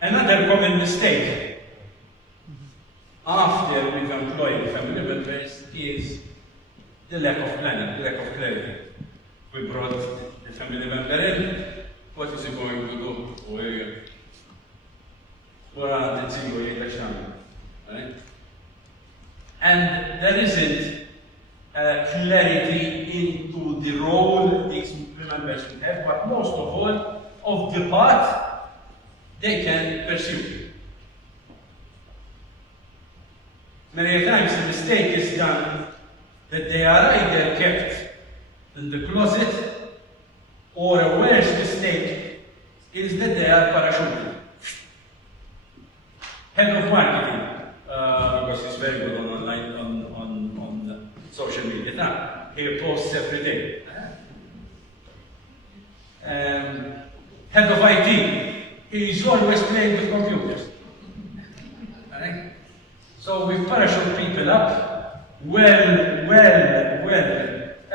Another common mistake after we've employed family members is the lack of planning, the lack of clarity. We brought the family member in, what is he going to do? Right? And there isn't clarity into the role these members will have, but most of all, of the path they can pursue. Many times the mistake is done that they are either kept in the closet, or a worse mistake is that they are parachuted. Head of marketing, because he's very good on online, on social media now. He posts every day. Head of IT, he's always playing with computers. Right? So we parachute people up well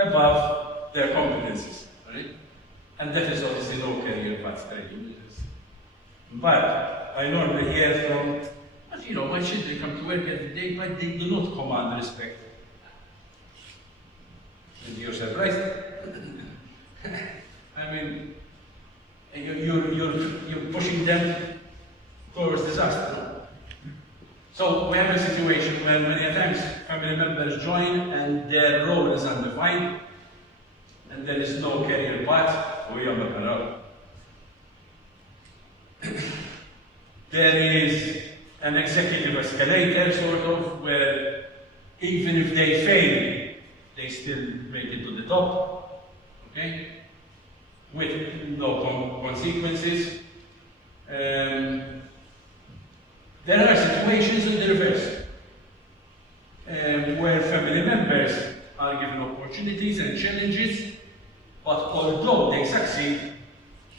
above their competencies. Right? And that is obviously no career path training. But I normally hear from, but you know, why should they come to work every day, but they do not command respect? And you're surprised? I mean, you're pushing them towards disaster. So we have a situation where many times family members join and their role is undefined, and there is no career path. There is an executive escalator, sort of, where even if they fail, they still make it to the top, okay? With no consequences. There are situations in the reverse, where family members are given opportunities and challenges, but although they succeed,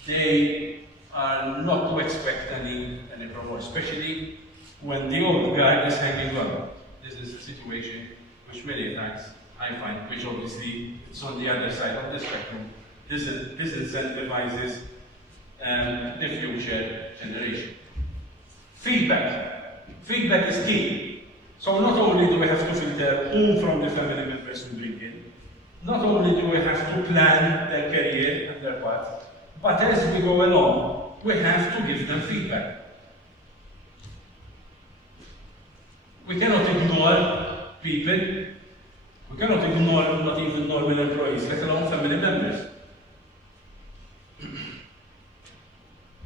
they are not to expect any promotion, especially when the old guy is hanging on. This is a situation which many times I find, which obviously it's on the other side of the spectrum. This incentivizes the future generation. Feedback. Feedback is key. So not only do we have to filter who from the family members we bring in, not only do we have to plan their career and their path, but as we go along, we have to give them feedback. We cannot ignore people. We cannot ignore not even normal employees, let alone family members.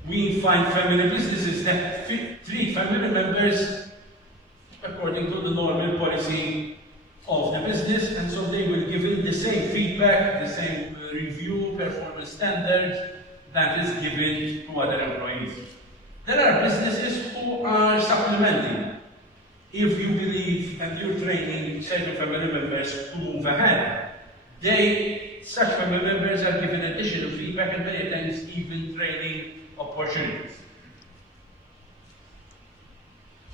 We find family businesses that treat family members according to the normal policy of the business, and so they will give it the same feedback, the same review, performance standards that is given to other employees. There are businesses who are supplementing. If you believe and you're training certain family members to move ahead, such family members are given additional feedback and many times even training opportunities.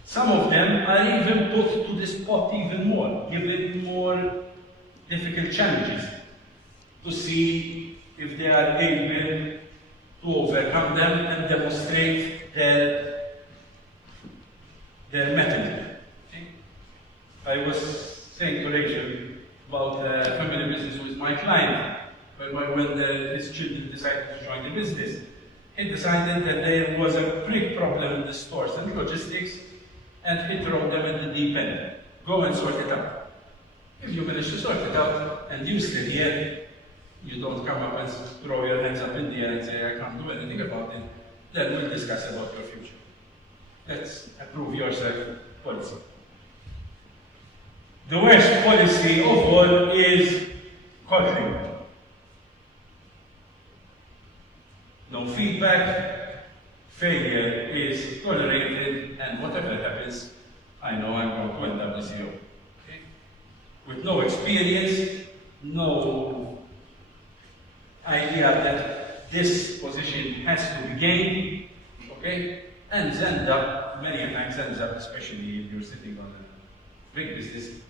Some of them are even put to the spot even more, given more difficult challenges to see if they are able to overcome them and demonstrate their method. Okay? I was saying to Rachel about a family business with my client, when his children decided to join the business. He decided that there was a big problem in the stores and logistics, and he threw them in the deep end. Go and sort it out. If you manage to sort it out and you stay here, you don't come up and throw your hands up in the air and say, I can't do anything about it, then we'll discuss about your future. Let's approve yourself policy. The worst policy of all is culture. No feedback, failure is tolerated, and whatever happens, I know I'm going to end up as CEO. Okay? With no experience, no idea that this position has to be gained, okay? And many times ends up, especially if you're sitting on a big business,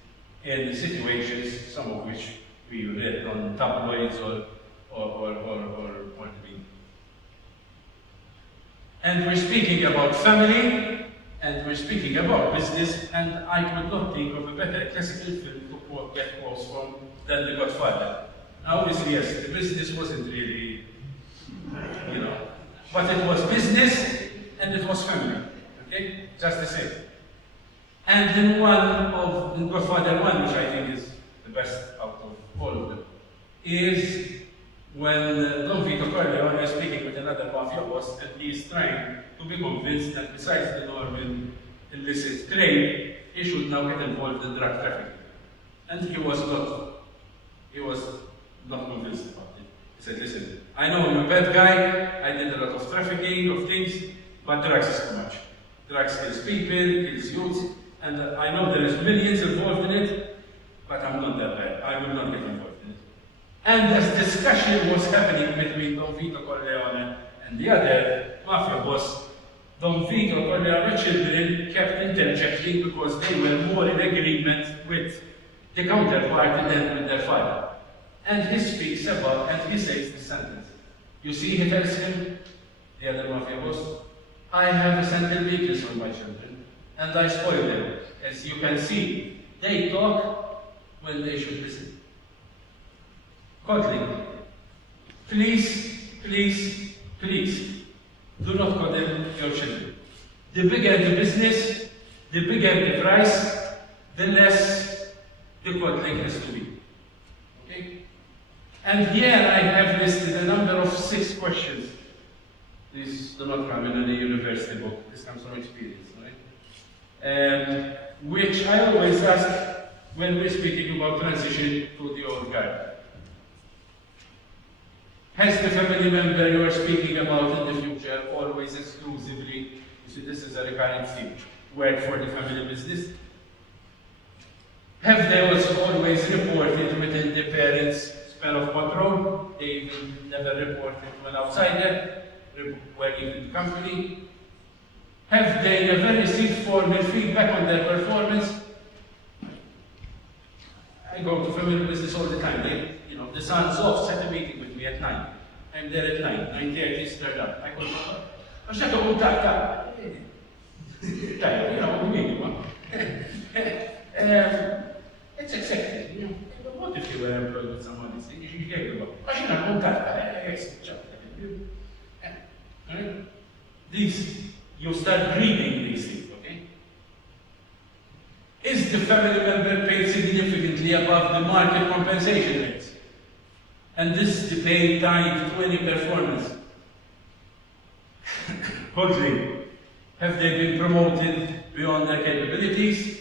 in situations, some of which we read on tabloids or TV. And we're speaking about family, and we're speaking about business, and I could not think of a better classical film to get quotes from than The Godfather. Now, obviously, yes, the business wasn't really, but it was business and it was family, okay? Just the same. And then one of The Godfather 1, which I think is the best out of all of them, is when Don Vito Corleone is speaking with another mafia boss, and he is trying to be convinced that besides the normal illicit trade, he should now get involved in drug trafficking. And he was not convinced about it. He said, listen, I know I'm a bad guy, I did a lot of trafficking of things, but drugs is too much. Drugs kills people, kills youth, and I know there is millions involved in it, but I'm not that bad. I will not get involved in it. And as discussion was happening between Don Vito Corleone and the other mafia boss, Don Vito Corleone's children kept interjecting because they were more in agreement with the counterpart than with their father. And he speaks about, and he says this sentence. You see, he tells him, the other mafia boss, I have a central weakness for my children, and I spoil them. As you can see, they talk when they should listen. Coddling. Please, please, please, do not coddle your children. The bigger the business, the bigger the price, the less the coddling has to be. Okay? And here I have listed a number of 6 questions. These do not come in any university book. This comes from experience, right? Which I always ask when we're speaking about transition to the old guard. Has the family member you are speaking about in the future always exclusively, you see this is a recurring theme, work for the family business? Have they also always reported within the parents' span of control? They even never reported to an outsider working in the company? Have they never received formal feedback on their performance? I go to family business all the time. The son's off, set a meeting with me at 9. I'm there at 9, 9:30, start up. I go, I'm just going it's accepted. What if you were employed with someone else? You get about, you start reading these things, okay? Is the family member paid significantly above the market compensation rates? And this debate tied to any performance. Coddling. Have they been promoted beyond their capabilities?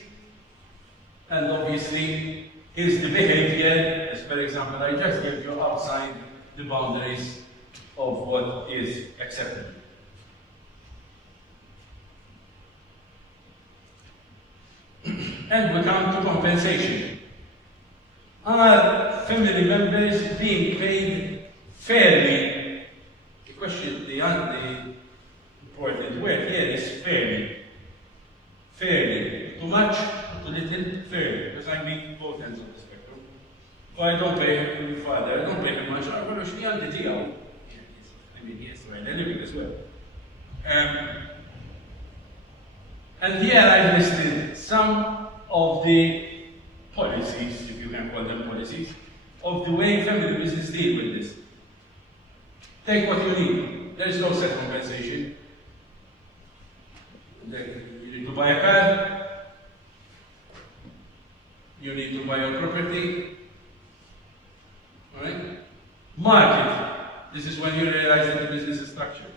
And obviously, is the behavior, as per example I just gave you, outside the boundaries of what is acceptable? And we come to compensation. Are family members being paid fairly? The question, the important word here is fairly. Fairly. Too much, too little, fairly. Because I mean both ends of the spectrum. Oh, I don't pay him father, I don't pay him much. I'm going to show you the deal. I mean, yes, right, they're living as well. And here I've listed some of the policies, if you can call them policies, of the way family business deal with this. Take what you need. There is no set compensation. You need to buy a car. You need to buy your property. All right? Market. This is when you realize that the business is structured.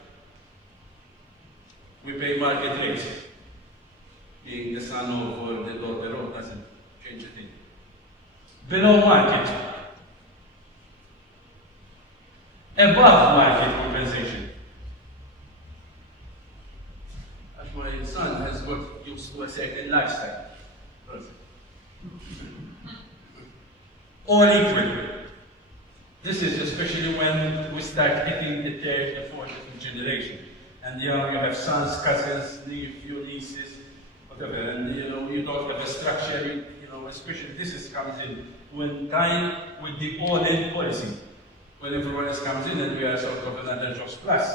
We pay market rates. Being the son of or the daughter of doesn't change a thing. Below market. Above market compensation. As my son has got used to a certain lifestyle. All equal. This is especially when we start hitting the third and fourth generation. And you have sons, cousins, nephews, nieces, whatever, and you don't have a structure, especially this comes in when time with the all-in policy. When everyone else comes in and we are sort of another jobs plus.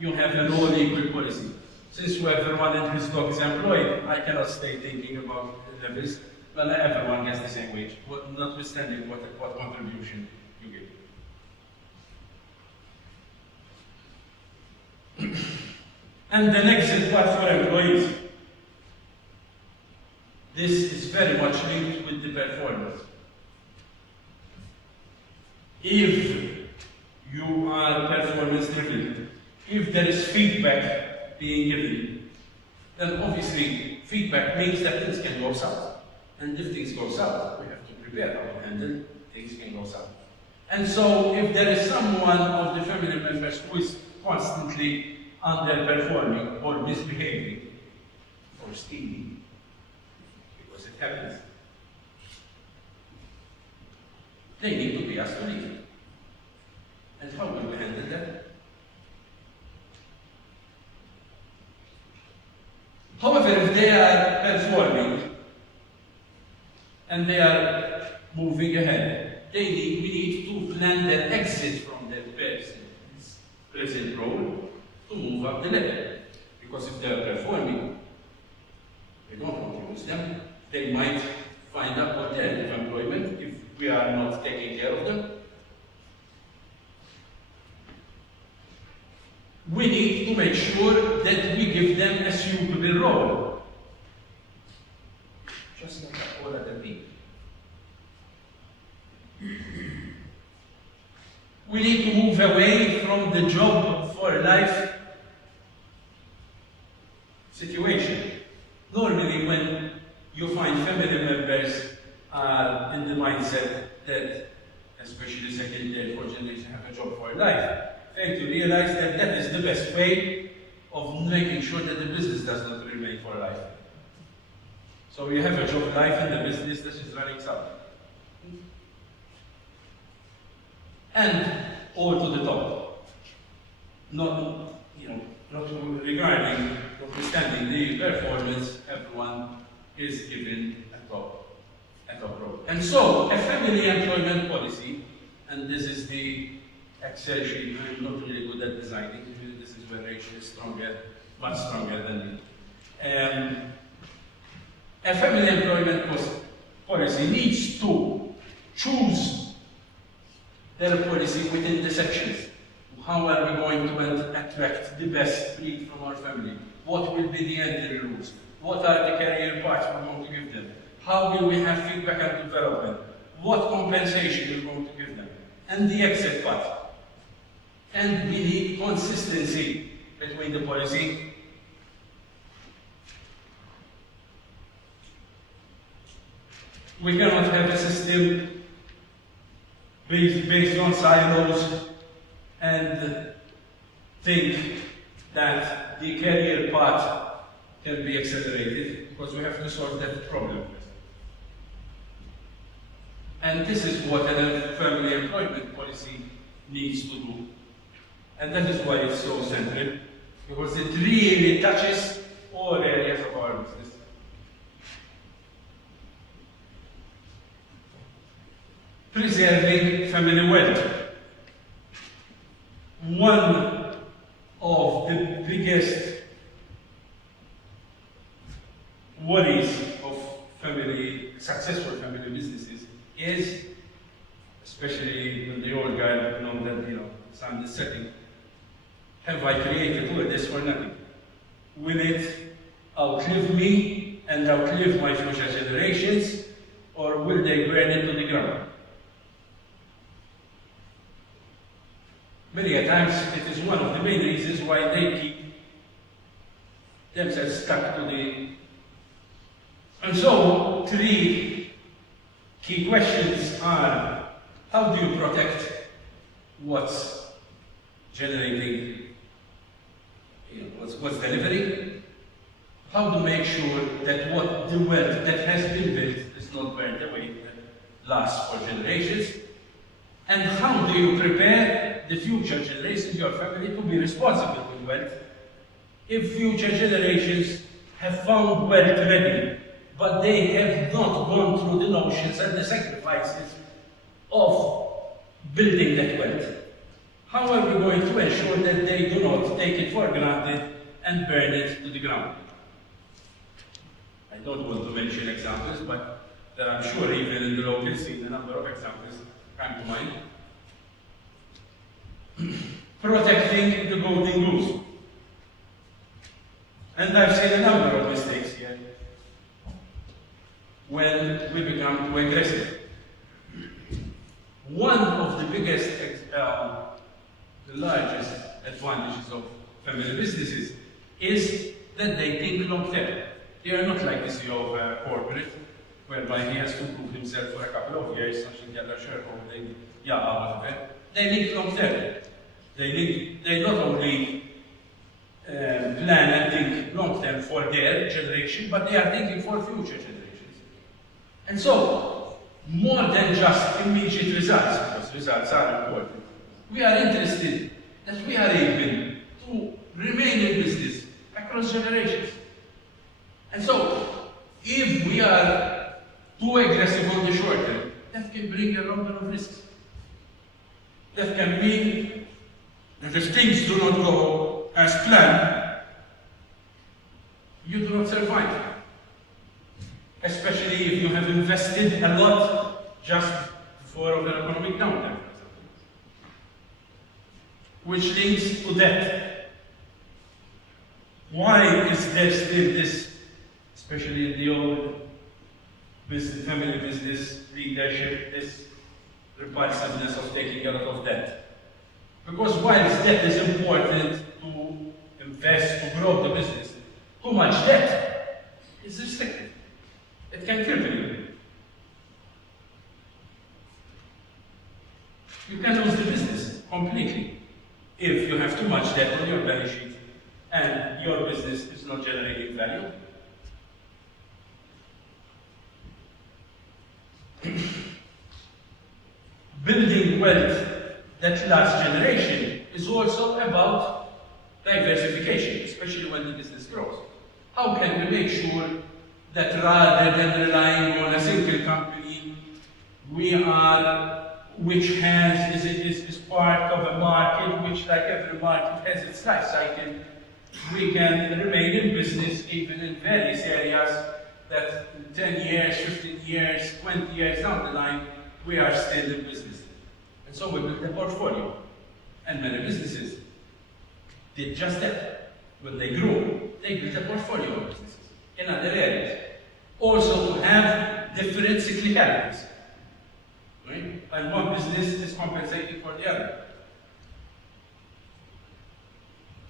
you have an all-equal policy. Since everyone and his dog is employed, I cannot stay thinking about levels. Well, everyone gets the same wage, notwithstanding what contribution you give. And the exit part for employees. This is very much linked with the performance. If you are performance driven, if there is feedback being given, then obviously feedback means that things can go south. And if things go south, we have to prepare how to handle things can go south. And so if there is someone of the family members who is constantly underperforming or misbehaving or stealing, because it happens, they need to be asked to leave. And how will we handle that? However, if they are performing and they are moving ahead, we need to plan their exit from their present role to move up the level. Because if they are performing, we don't want to lose them. They might find out what their end of employment if we are not taking care of them. We need to make sure that we give them a suitable role. Just like all other people. We need to move away from the job for life situation. Normally when you find family members are in the mindset that, especially second, third, fourth generation, have a job for life, fail to realize that that is the best way of making sure that the business does not remain for life. So you have a job life in the business that is running south. And all to the top. Not regarding, notwithstanding the performance, everyone is given a top role. And so, a family employment policy, and this is the Excel sheet, I'm not really good at designing. This is where Rachel is stronger, much stronger than me. A family employment policy needs to choose their policy within the sections. How are we going to attract the best breed from our family? What will be the entry rules? What are the career paths we're going to give them? How will we have feedback and development? What compensation we're going to give them? And the exit path. And we need consistency between the policy. We cannot have a system based on silos and think that the career path can be accelerated, because we have to solve that problem. And this is what a family employment policy needs to do. And that is why it's so central, because it really touches all areas of our business. Preserving family wealth. One of the biggest worries of successful family businesses is, especially when the old guy know that, the sun is setting, have I created all this for nothing? Will it outlive me and outlive my future generations, or will they burn into the ground? Many a times it is one of the main reasons why they keep themselves stuck to the... And so, three key questions are: how do you protect what's generating, what's delivering? How to make sure that the wealth that has been built is not burned away, that lasts for generations? And how do you prepare the future generations, your family, to be responsible with wealth? If future generations have found wealth ready, but they have not gone through the notions and the sacrifices of building that wealth, how are we going to ensure that they do not take it for granted and burn it to the ground? I don't want to mention examples, but I'm sure even in the local scene, a number of examples come to mind. Protecting the golden goose. And I've seen a number of mistakes here when we become too aggressive. One of the biggest, the largest advantages of family businesses is that they think long term. They are not like the CEO of a corporate, whereby he has to prove himself for a couple of years, such as the other shareholding, whatever. They think long term. They not only plan and think long term for their generation, but they are thinking for future generations. And so, more than just immediate results, because results are important, we are interested that we are able to remain in business across generations. And so, if we are too aggressive on the short term, that can bring a number of risks. That can mean that if things do not go as planned, you do not survive. Especially if you have invested a lot just for an economic downturn, which links to debt. Why is there still this, especially in the old business, family business leadership, this repulsiveness of taking a lot of debt? Because whilst debt is important to invest, to grow the business, too much debt is restrictive. It can cripple you. You can lose the business completely if you have too much debt on your balance sheet and your business is not generating value. Building wealth that lasts generation is also about diversification, especially when the business grows. How can we make sure that rather than relying on a single company, which is part of a market, which like every market has its life cycle, we can remain in business even in various areas that in 10 years, 15 years, 20 years down the line, we are still in business. And so we built a portfolio. And many businesses did just that. When they grew, they built a portfolio of businesses in other areas. Also to have different cyclicalities. Right? And one business is compensating for the other.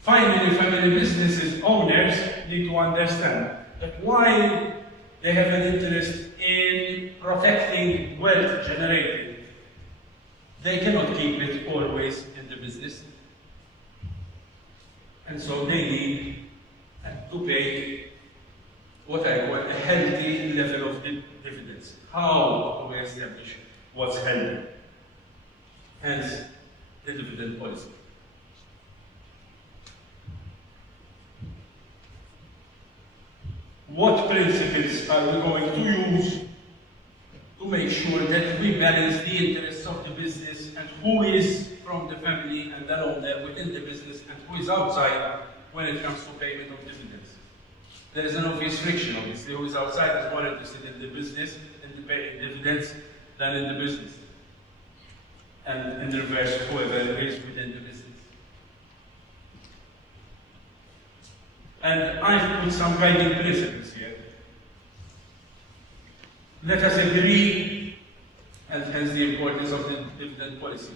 Finally, family businesses owners need to understand that while they have an interest in protecting wealth generated, they cannot keep it always in the business. And so they need to pay what I call a healthy level of dividends. How do we establish what's healthy? Hence, the dividend policy. What principles are we going to use to make sure that we balance the interests of the business and who is from the family and the owner within the business and who is outside when it comes to payment of dividends? There is an obvious friction, obviously. Who is outside is more interested in the business and the paying dividends than in the business. And in reverse, whoever is within the business. And I've put some guiding principles here. Let us agree, and hence the importance of the dividend policy,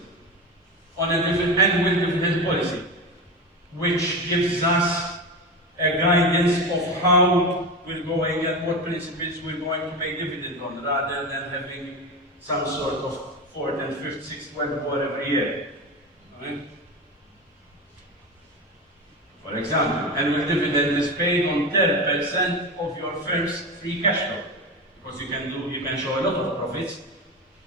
on an annual dividend policy, which gives us a guidance of how we're going and what principles we're going to pay dividend on, rather than having some sort of fourth and fifth, sixth, 12 board every year. Right? For example, annual dividend is paid on 10% of your firm's free cash flow, because you can show a lot of profits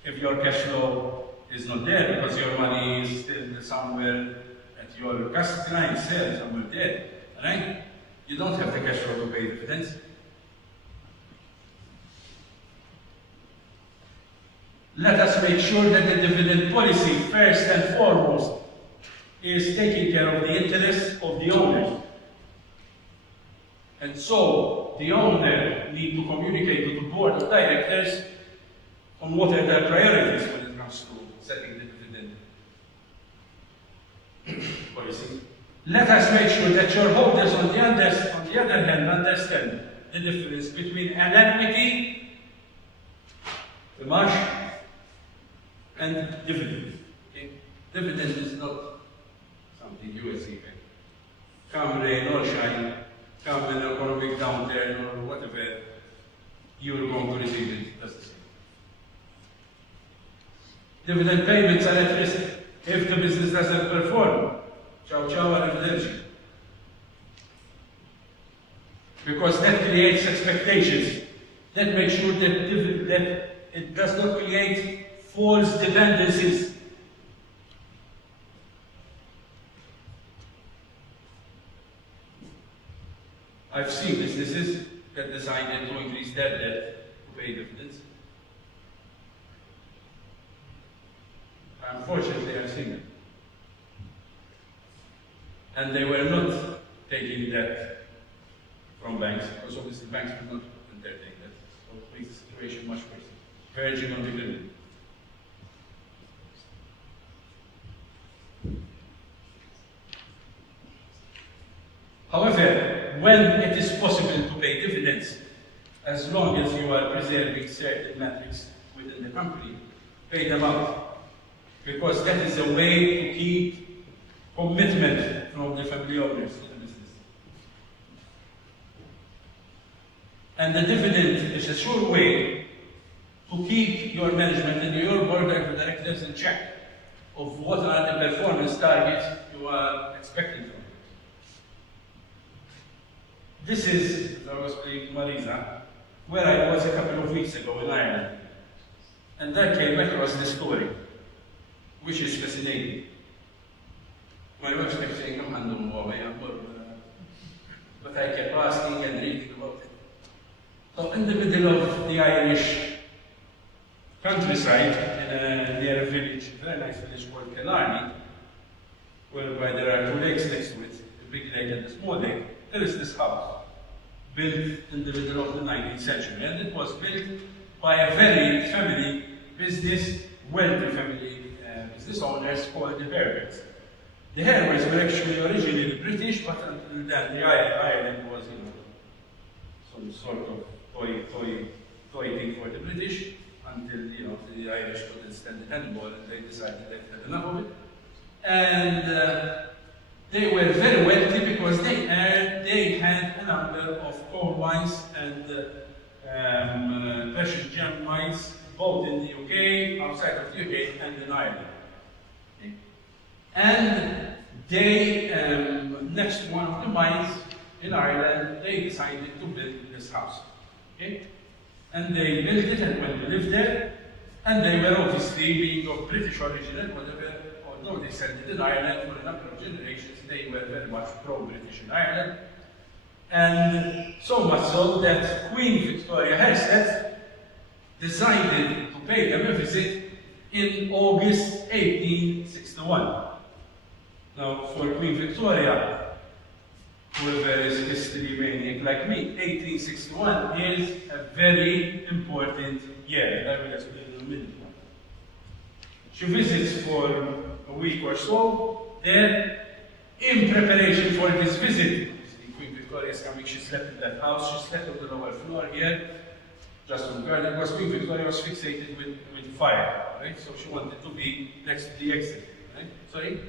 if your cash flow is not there, because your money is still somewhere at your client sale, somewhere there, right? You don't have the cash flow to pay dividends. Let us make sure that the dividend policy, first and foremost, is taking care of the interests of the owners. And so the owner need to communicate to the board of directors on what are their priorities when it comes to setting the dividend policy. Let us make sure that shareholders on the other hand understand the difference between an equity, the mush, and dividend. Okay? Dividend is not something you receive. Come rain or shine, come an economic downturn or whatever, you're going to receive it. That's the same. Dividend payments are at risk if the business doesn't perform. Ciao, ciao, arrivederci. Because that creates expectations. That makes sure that it does not create false dependencies. I've seen businesses that designed it to increase their debt to pay dividends. Unfortunately, I've seen it. And they were not taking that from banks, because obviously banks would not entertain that. So it makes the situation much worse. Verging on the limit. However, when it is possible to pay dividends, as long as you are preserving certain metrics within the company, pay them out. Because that is a way to keep commitment from the family owners to the business. And the dividend is a sure way to keep your management and your board of directors in check of what are the performance targets you are expecting from it. This is, as I was speaking to Marisa, where I was a couple of weeks ago in Ireland. And I came across this story, which is fascinating. My wife kept saying, "Come on, but I kept asking and reading about it." So in the middle of the Irish countryside, near a village, a very nice village called Killarney, whereby there are two lakes next to it, the big lake and the small lake, there is this house, built in the middle of the 19th century. And it was built by a very family business, wealthy family business owners called the Herberts. The Herberts were actually originally British, but until then the Ireland was, some sort of toy thing for the British, until, the Irish couldn't stand it anymore and they decided they'd had enough of it. And they were very wealthy because they had a number of coal mines and precious gem mines, both in the UK, outside of the UK, and in Ireland. Okay. And they, next to one of the mines in Ireland, they decided to build this house. Okay? And they built it and went to live there. And they were obviously being of British origin and whatever, although they settled in Ireland for a number of generations, they were very much pro-British in Ireland. And so much so that Queen Victoria herself decided to pay them a visit in August 1861. Now, for Queen Victoria, whoever is history maniac like me, 1861 is a very important year, and I will explain in a minute. She visits for a week or so there. In preparation for this visit, Queen Victoria is coming, she slept in that house, she slept on the lower floor here, just on the garden, because Queen Victoria was fixated with fire, right? So she wanted to be next to the exit, right? Sorry?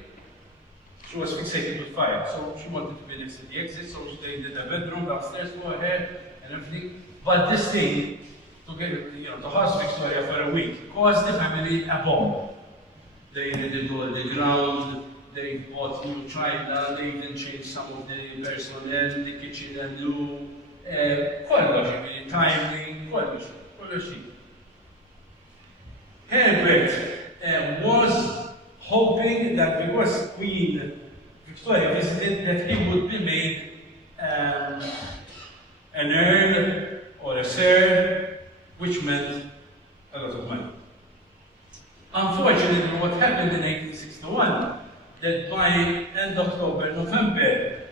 She was fixated with fire, so she wanted to be next to the exit, so they did a bedroom downstairs for her and everything. But this thing, to house Victoria for a week, caused the family a bomb. They did all the ground, they bought new china, they even changed some of the personnel in the kitchen and new, timely, Herbert was hoping that because Queen Victoria visited, that he would be made an earl or a sir, which meant a lot of money. Unfortunately, what happened in 1861 that by end October, November,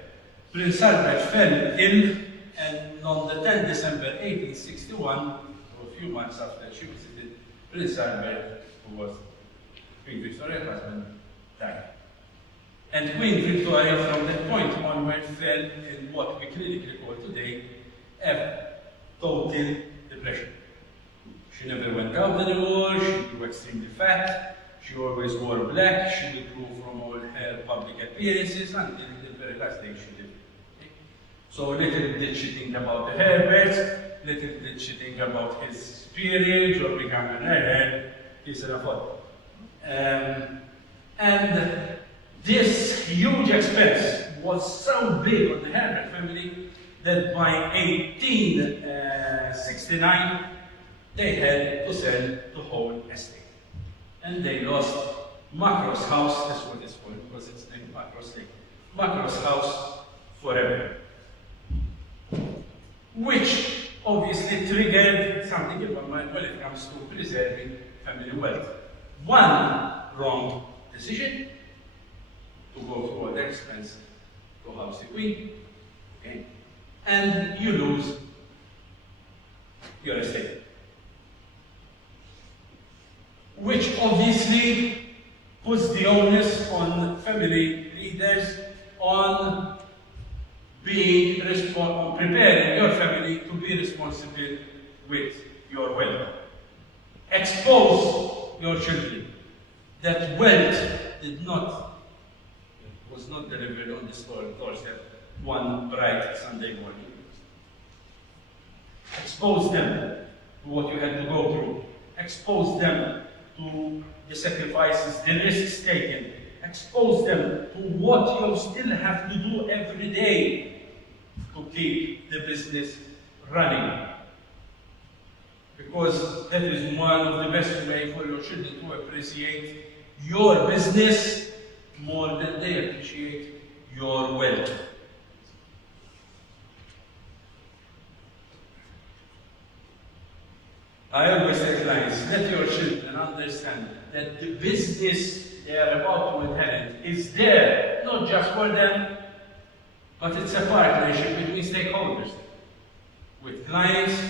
Prince Albert fell ill, and on the 10th December 1861, a few months after she visited, Prince Albert, who was Queen Victoria's husband, died. And Queen Victoria, from that point onward, fell in what we clinically call today a total depression. She never went out anymore, she grew extremely fat, she always wore black, she withdrew from all her public appearances until the very last day she lived. So little did she think about the Herberts, little did she think about his peerage or becoming an heir, his rapport. And this huge expense was so big on the Herbert family that by 1869 they had to sell the whole estate. And they lost Macross House, that's what it's called, because it's named Macross Lake. Macross House forever. Which obviously triggered something in my mind when it comes to preserving family wealth. One wrong decision, to go through all the expense to house the Queen, okay? And you lose your estate. Which obviously puts the onus on family leaders on preparing your family to be responsible with your wealth. Expose your children that wealth was not delivered on this doorstep one bright Sunday morning. Expose them to what you had to go through. Expose them to the sacrifices, the risks taken. Expose them to what you still have to do every day to keep the business running. Because that is one of the best ways for your children to appreciate your business more than they appreciate your wealth. I always tell clients, let your children understand that the business they are about to inherit is there, not just for them, but it's a partnership between stakeholders, with clients,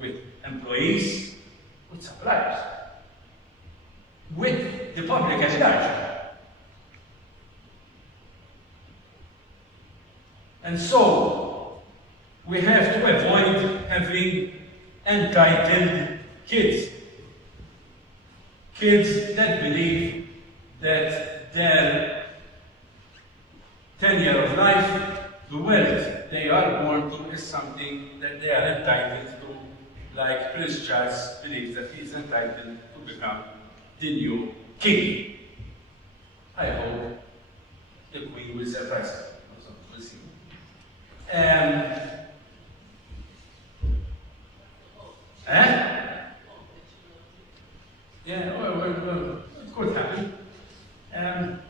with employees, with suppliers, with the public at large. And so, we have to avoid having entitled kids. Kids that believe that their tenure of life, the wealth they are born to, is something that they are entitled to, like Prince Charles believes that he is entitled to become the new king. I hope the Queen will surprise him. We'll see. Yeah, well, it could happen.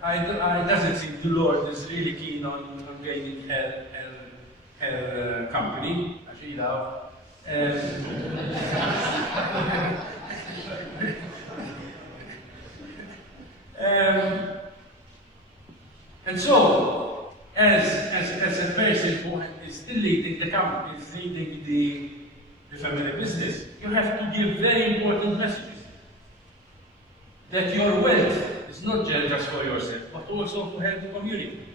I doesn't think the Lord is really keen on gaining her company. Actually, and so, as a person who is still leading the company, is leading the family business, you have to give very important messages. That your wealth is not just for yourself, but also to help the community.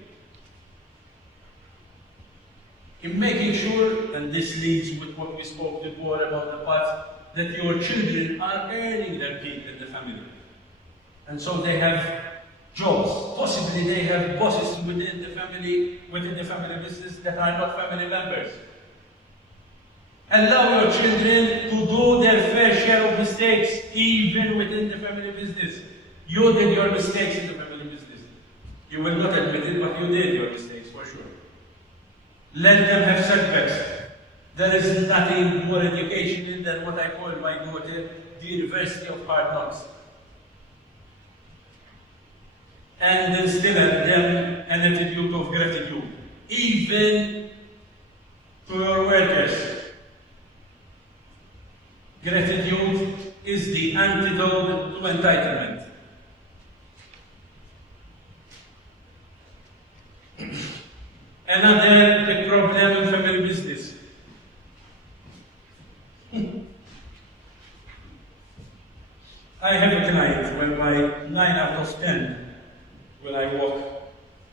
In making sure, and this leads with what we spoke before about the past, that your children are earning their keep in the family. And so they have jobs. Possibly they have bosses within the family business that are not family members. Allow your children to do their fair share of mistakes, even within the family business. You did your mistakes in the family business. You will not admit it, but you did your mistakes, for sure. Let them have setbacks. There is nothing more educational than what I call my daughter, the University of Hard Knocks. And instill in them an attitude of gratitude, even to your workers. Gratitude is the antidote to entitlement. Another big problem in family business. I have a client when my 9 out of 10, when I walk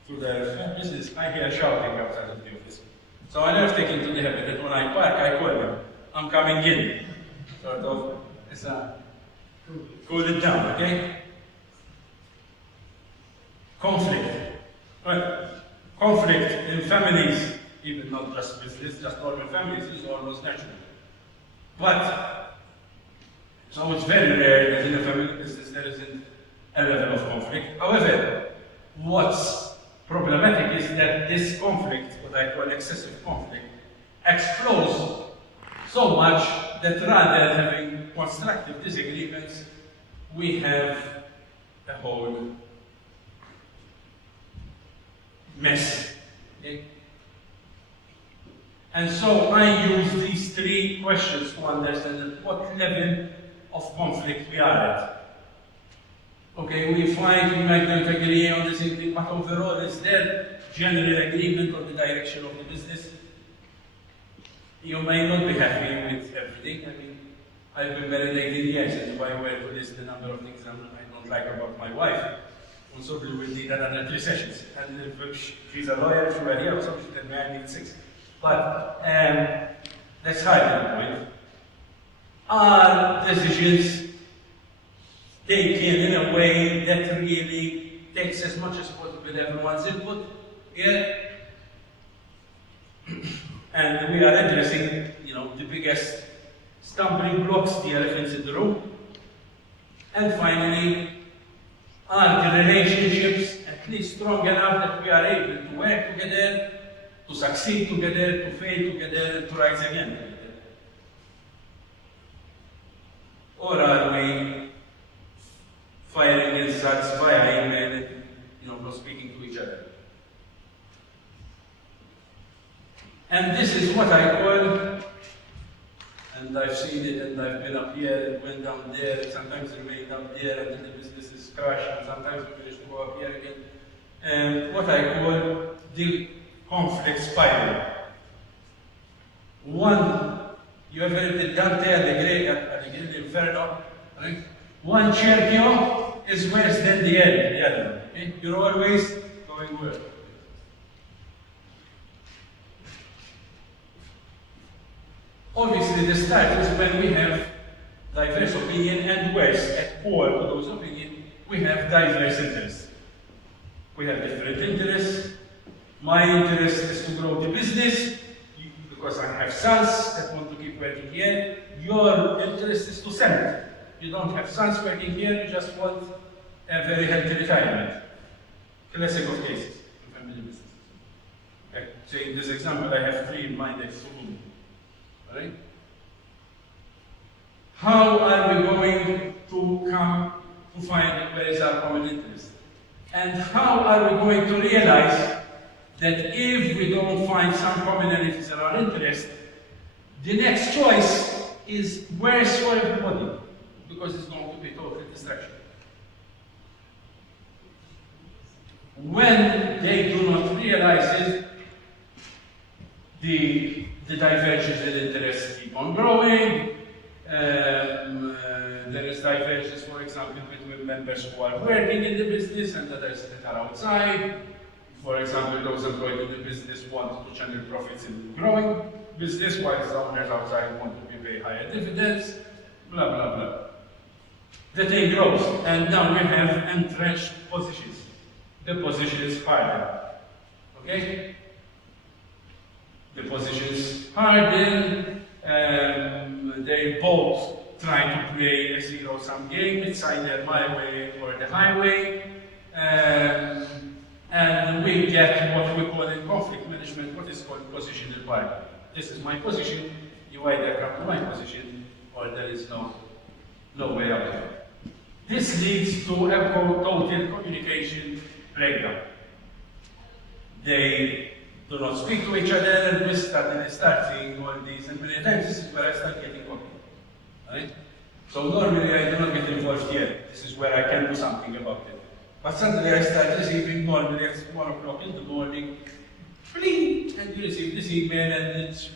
through the business, I hear shouting outside of the office. So I have taken to the habit that when I park, I call them. I'm coming in. Sort of, it's a cool it down, okay? Conflict. Well, conflict in families, even not just business, just normal families, is almost natural. But, so it's very rare that in a family business there isn't a level of conflict. However, what's problematic is that this conflict, what I call excessive conflict, explodes so much that rather than having constructive disagreements, we have a whole mess. Okay? And so I use these 3 questions to understand at what level of conflict we are at. Okay, we fight, we might not agree on the same thing, but overall, is there general agreement on the direction of the business? You may not be happy with everything. I mean, I've been married 18 years, and if I were to list the number of things I don't like about my wife, we probably will need another 3 sessions. And if she's a lawyer, if she were here or something, then I need 6. But that's hard to the point. Are decisions taken in a way that really takes as much as possible everyone's input? Yeah? And we are addressing, the biggest stumbling blocks, the elephants in the room. And finally, are the relationships at least strong enough that we are able to work together, to succeed together, to fail together, and to rise again together? Or are we firing insults via email and, not speaking to each other? And this is what I call, and I've seen it, and I've been up here, and went down there, and sometimes remained up there, and then the business is crashed, and sometimes we manage to go up here again. And what I call the conflict spiral. One, you ever heard the Dante Alighieri Inferno? Right? One cerchio is worse than the other. Okay? You're always going worse. Obviously, the start is when we have diverse opinion, and worse, at core to those opinions, we have diverse interests. We have different interests. My interest is to grow the business, because I have sons that want to keep working here. Your interest is to sell it. You don't have sons working here, you just want a very healthy retirement. Classic of cases in family businesses. Okay. So in this example, I have 3 in mind excluding. Right? How are we going to come to find where is our common interest? And how are we going to realize that if we don't find some commonalities in our interest, the next choice is worse for everybody, because it's going to be total distraction. When they do not realize it, the divergence in interests keep on growing. There is divergence, for example, between members who are working in the business and others that are outside. For example, those employed in the business want to channel profits in growing business, while the owners outside want to pay higher dividends, blah, blah, blah. The thing grows, and now we have entrenched positions. The positions harden. Okay? The positions harden, they both try to play a zero-sum game. It's either my way or the highway. And we get what we call in conflict management, what is called positional bargaining. This is my position, you either come to my position, or there is no way out of it. This leads to a total communication breakdown. They do not speak to each other, and we start seeing all these, and many times this is where I start getting conflict. Right? So normally I do not get involved here. This is where I can do something about it. But suddenly I start receiving normally at 1 o'clock in the morning Bling! And you receive this email and it's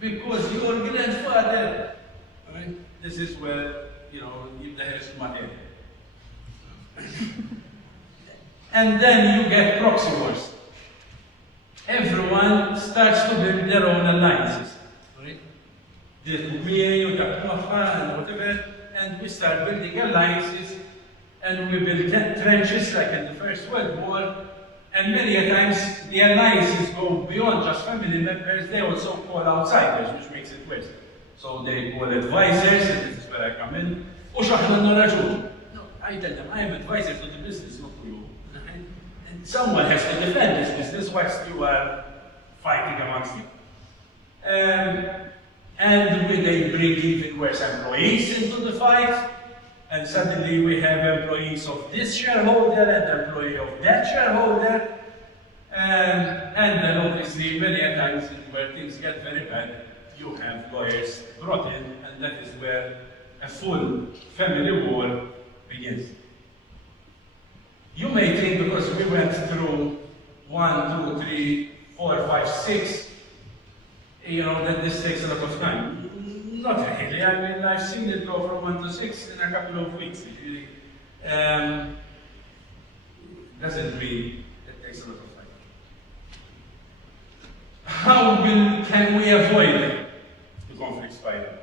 because your grandfather, right? This is where, there is money. And then you get proxy wars. Everyone starts to build their own alliances, right? And whatever, and we start building alliances, and we build trenches like in the First World War, and many a times the alliances go beyond just family members, they also call outsiders, which makes it worse. So they call advisors, and this is where I come in. No, I tell them, I am advisor to the business, not to you. And someone has to defend this business whilst you are fighting amongst you. And they bring even worse employees into the fight, and suddenly we have employees of this shareholder and employee of that shareholder, and then obviously many a times where things get very bad, you have lawyers brought in, and that is where a full family war begins. You may think because we went through 1, 2, 3, 4, 5, 6, that this takes a lot of time. Not really. I mean, I've seen it go from 1 to 6 in a couple of weeks. It really doesn't mean it takes a lot of time. How can we avoid the conflict spiral?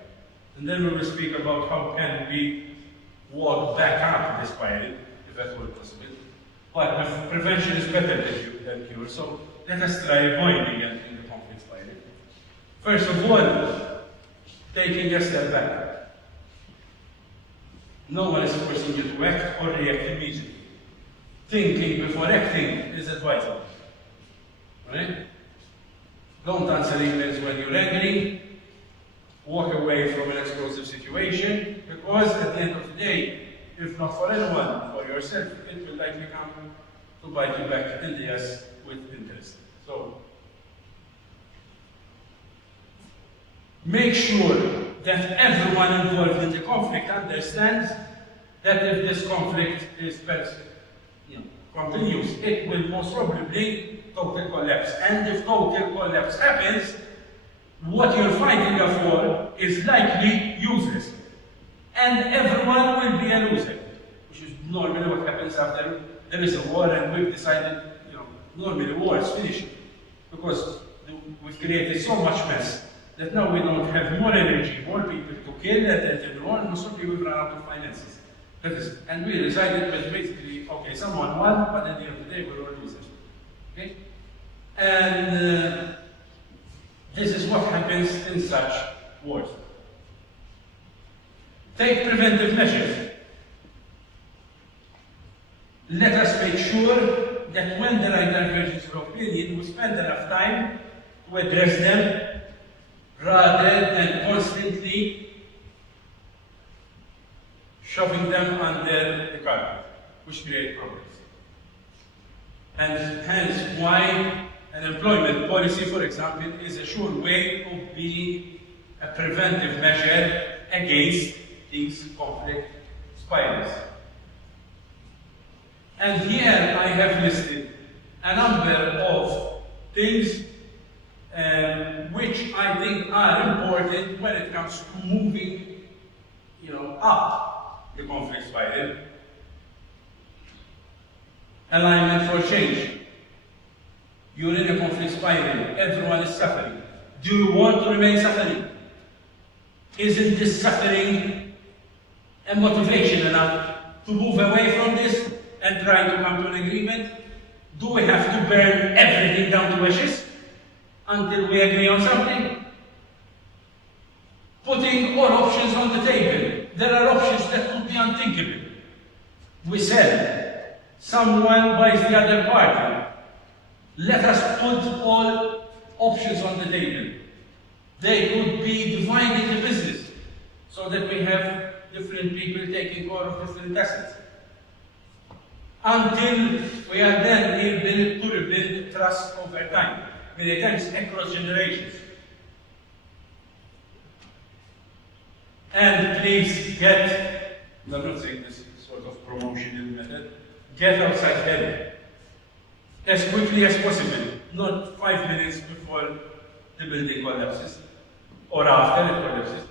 And then we will speak about how can we walk back up the spiral, if that's all possible. But prevention is better than cure, so let us try avoiding entering the conflict spiral. First of all, taking a step back. No one is forcing you to act or react immediately. Thinking before acting is advisable. Right? Don't answer emails when you're angry. Walk away from an explosive situation, because at the end of the day, if not for anyone, for yourself, it will likely come to bite you back in the ass with interest. So, make sure that everyone involved in the conflict understands that if this conflict is continues, it will most probably total collapse. And if total collapse happens, what you're fighting for is likely useless. And everyone will be a loser, which is normally what happens after there is a war and we've decided, normally war is finished. Because we've created so much mess that now we don't have more energy, more people to kill, and most of we've run out of finances. And we decided that basically, okay, someone won, but at the end of the day, we're all losers. Okay? And this is what happens in such wars. Take preventive measures. Let us make sure that when there are divergences of opinion, we spend enough time to address them rather than constantly shoving them under the carpet, which create problems. And hence why an employment policy, for example, is a sure way of being a preventive measure against these conflict spirals. And here I have listed a number of things which I think are important when it comes to moving, up the conflict spiral. Alignment for change. You're in a conflict spiral. Everyone is suffering. Do you want to remain suffering? Isn't this suffering a motivation enough to move away from this and try to come to an agreement? Do we have to burn everything down to ashes until we agree on something? Putting all options on the table. There are options that would be unthinkable. We sell. Someone buys the other party. Let us put all options on the table. They could be divided the business so that we have different people taking care of different assets. Until we are then able to rebuild trust over time, many times across generations. And please get, I'm not saying this sort of promotional method, get outside help. as quickly as possible, not 5 minutes before the building collapses or after it collapses.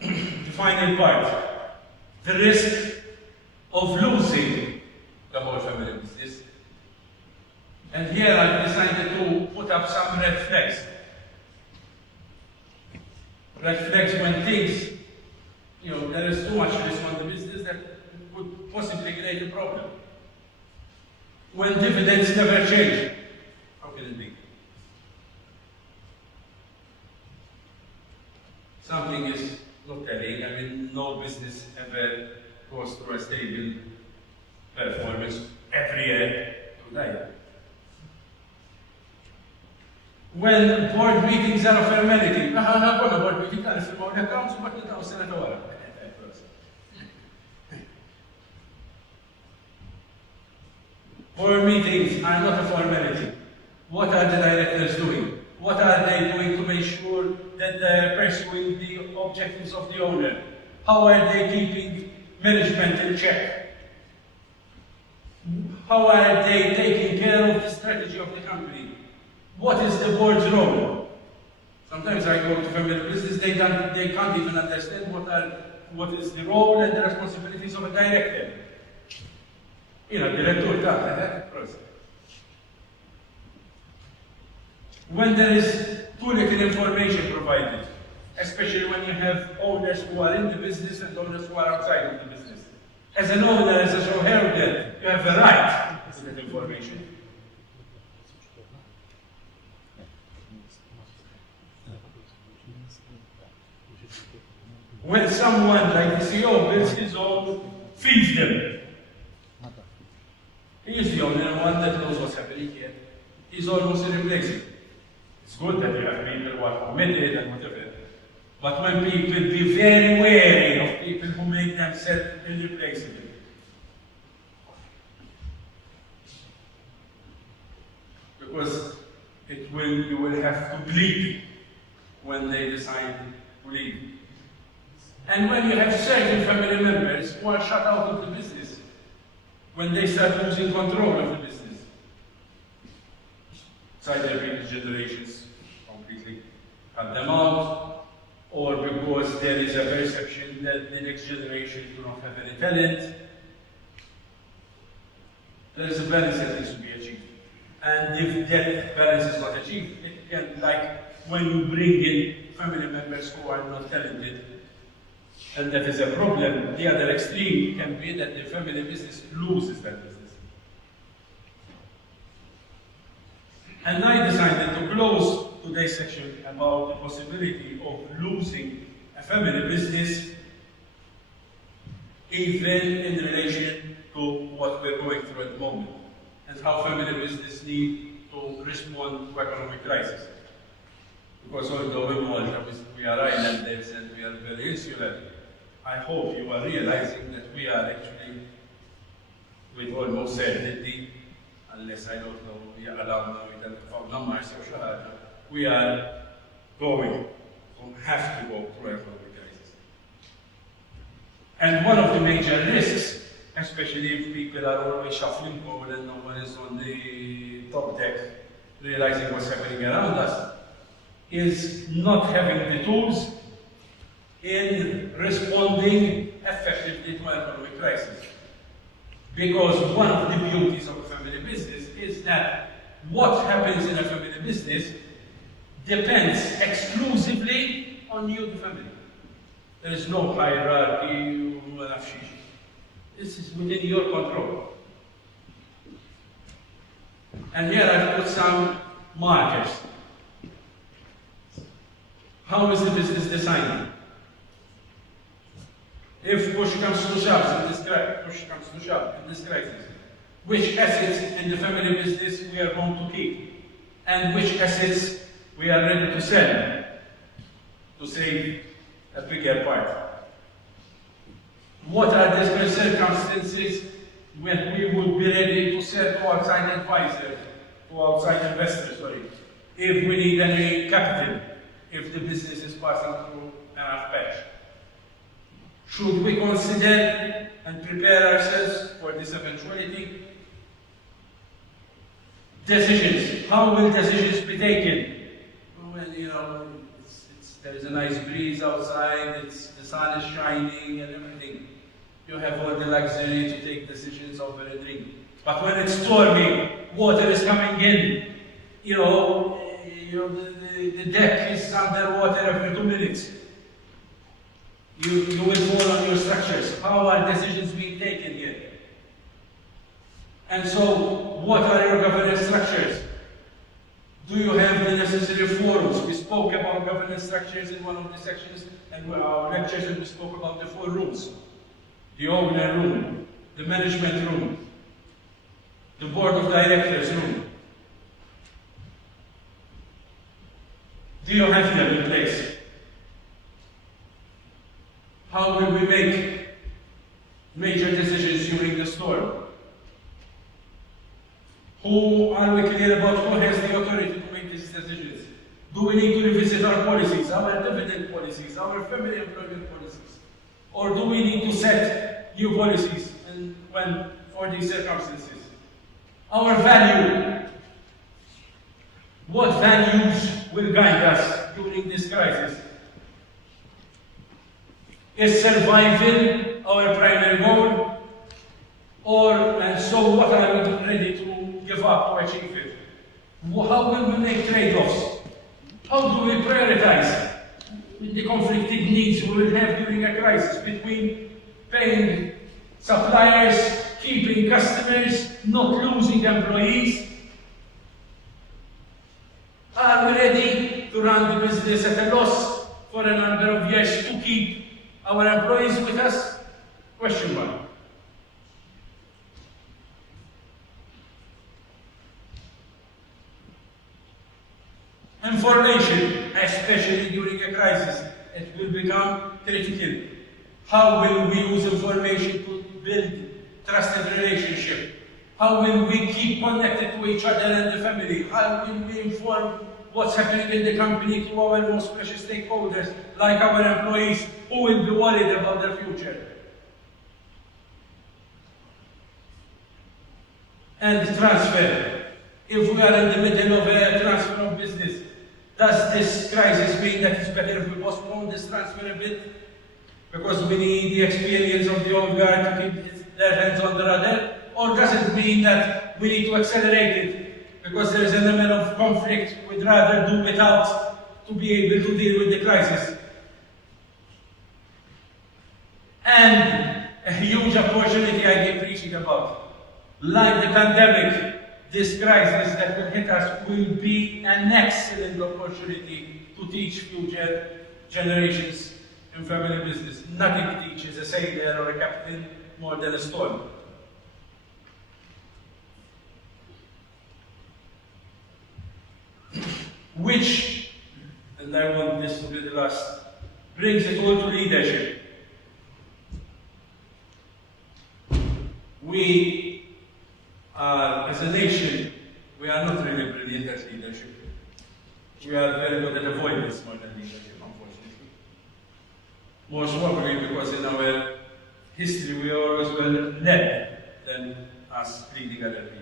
The final part, the risk of losing the whole family business. And here I've decided to put up some red flags. Red flags when things, there is too much risk on the business that could possibly create a problem. When dividends never change, how can it be? Something is not telling. I mean, no business ever goes through a stable performance every year to die. When board meetings are of formality, board meeting are for more accounts, but it was senator. Board meetings are not a formality. What are the directors doing? What are they doing to make sure that they're pursuing the objectives of the owner? How are they keeping management in check? How are they taking care of the strategy of the company? What is the board's role? Sometimes I go to family business, they can't even understand what is the role and the responsibilities of a director. Director that process. When there is too little information provided, especially when you have owners who are in the business and owners who are outside of the business. As an owner, as a shareholder, you have a right to that information. When someone like the CEO builds his own fiefdom, he is the only one that knows what's happening here. He's almost irreplaceable. It's good that you have people who are committed and whatever. But when people be very wary of people who make themselves irreplaceable. Because you will have to bleed when they decide to leave. And when you have certain family members who are shut out of the business, when they start losing control of the business, it's either previous generations completely cut them out, or because there is a perception that the next generation do not have any talent. There is a balance that needs to be achieved. And if that balance is not achieved, it can, like when you bring in family members who are not talented, and that is a problem, the other extreme can be that the family business loses that business. And I decided to close today's section about the possibility of losing a family business, even in relation to what we're going through at the moment, and how family business need to respond to economic crisis. Because although we are islanders and we are very insular, I hope you are realizing that we are actually, with almost certainty, unless I don't know, we are allowed now, we are going to have to go through economic crisis. And one of the major risks, especially if people are always shuffling coal and no one is on the top deck realizing what's happening around us, is not having the tools in responding effectively to economic crisis. Because one of the beauties of a family business is that what happens in a family business depends exclusively on you, the family. There is no hierarchy. This is within your control. And here I've put some markers. How is the business designed? If push comes to shove in this crisis, which assets in the family business we are going to keep, and which assets we are ready to sell to save a bigger part. What are the circumstances when we would be ready to sell to outside advisors, to outside investors, if we need any capital, if the business is passing through enough cash? Should we consider and prepare ourselves for this eventuality. Decisions. How will decisions be taken? When, there is a nice breeze outside, the sun is shining and everything. You have all the luxury to take decisions over a drink. But when it's stormy, water is coming in, the deck is underwater every 2 minutes. You will fall on your structures. How are decisions being taken here? And so, what are your governance structures? Do you have the necessary forums? We spoke about governance structures in one of the sections and our lectures, and we spoke about the 4 rooms. The owner room, the management room, the board of directors room. Do you have them in place? How will we make major decisions during the storm? Who are we clear about who has the authority to make these decisions? Do we need to revisit our policies, our dividend policies, our family employment policies? Or do we need to set new policies for these circumstances? Our value. What values will guide us during this crisis? Is survival our primary goal? And so what are we ready to give up to achieve it? How will we make trade-offs? How do we prioritize the conflicting needs we will have during a crisis between paying suppliers, keeping customers, not losing employees? Are we ready to run the business at a loss for a number of years to keep our employees with us? Question mark. Information, especially during a crisis, it will become critical. How will we use information to build trusted relationship? How will we keep connected to each other and the family? How will we inform what's happening in the company to our most precious stakeholders, like our employees, who will be worried about their future? And transfer. If we are in the middle of a transfer of business, does this crisis mean that it's better if we postpone this transfer a bit? Because we need the experience of the old guard to keep their hands on the rudder? Or does it mean that we need to accelerate it? Because there is an element of conflict, we'd rather do without to be able to deal with the crisis. And a huge opportunity I've been preaching about. Like the pandemic, this crisis that will hit us will be an excellent opportunity to teach future generations in family business. Nothing teaches a sailor or a captain more than a storm. Which, and I want this to be the last, brings it all to leadership. We are, as a nation, we are not really brilliant at leadership. We are very good at avoidance more than leadership, unfortunately. Most probably because in our history we are always well led than us leading other people.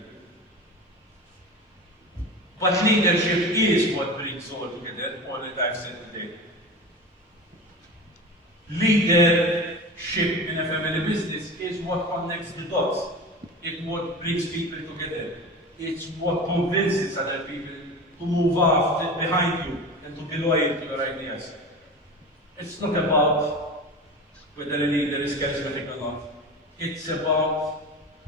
But leadership is what brings all together, all that I've said today. Leadership in a family business is what connects the dots. It's what brings people together. It's what convinces other people to move off behind you and to be loyal to your ideas. It's not about whether a leader is charismatic or not. It's about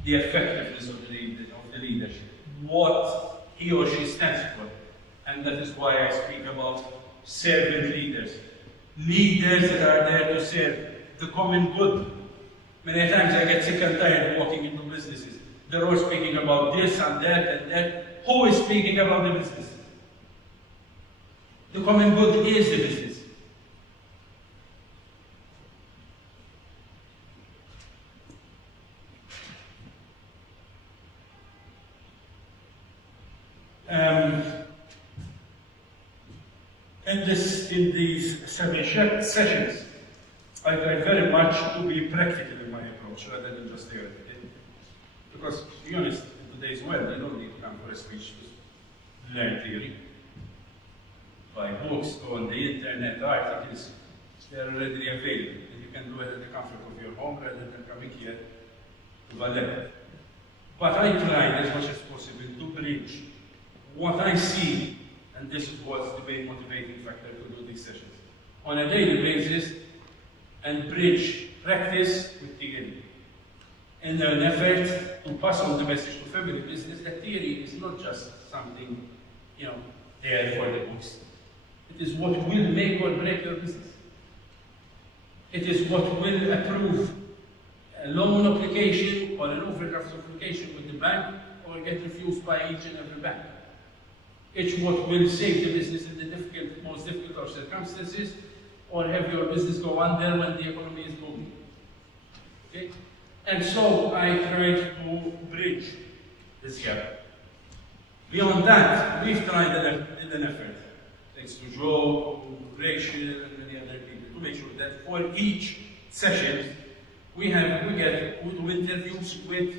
the effectiveness of the leadership. What he or she stands for. And that is why I speak about servant leaders. Leaders that are there to serve the common good. Many times I get sick and tired walking into businesses. They're all speaking about this and that and that. Who is speaking about the business? The common good is the business. In these 7 sessions, I very much much to be practical in my approach rather than just theoretical. Because, to be honest, in today's world, you don't need to come for a speech to learn theory. Buy books, go on the internet, articles, they're already available. And you can do it at the comfort of your home rather than coming here to Valletta. But I tried as much as possible to bridge what I see, and this is what's the main motivating factor to do these sessions, on a daily basis, and bridge practice with theory. In an effort to pass on the message to family business that theory is not just something, there for the books. It is what will make or break your business. It is what will approve a loan application or an overdraft application with the bank or get refused by each and every bank. It's what will save the business in the most difficult of circumstances, or have your business go under when the economy is booming. Okay? And so I tried to bridge this gap. Beyond that, we've tried in an effort, thanks to Joe, Rachel, and many other people, to make sure that for each session we get interviews with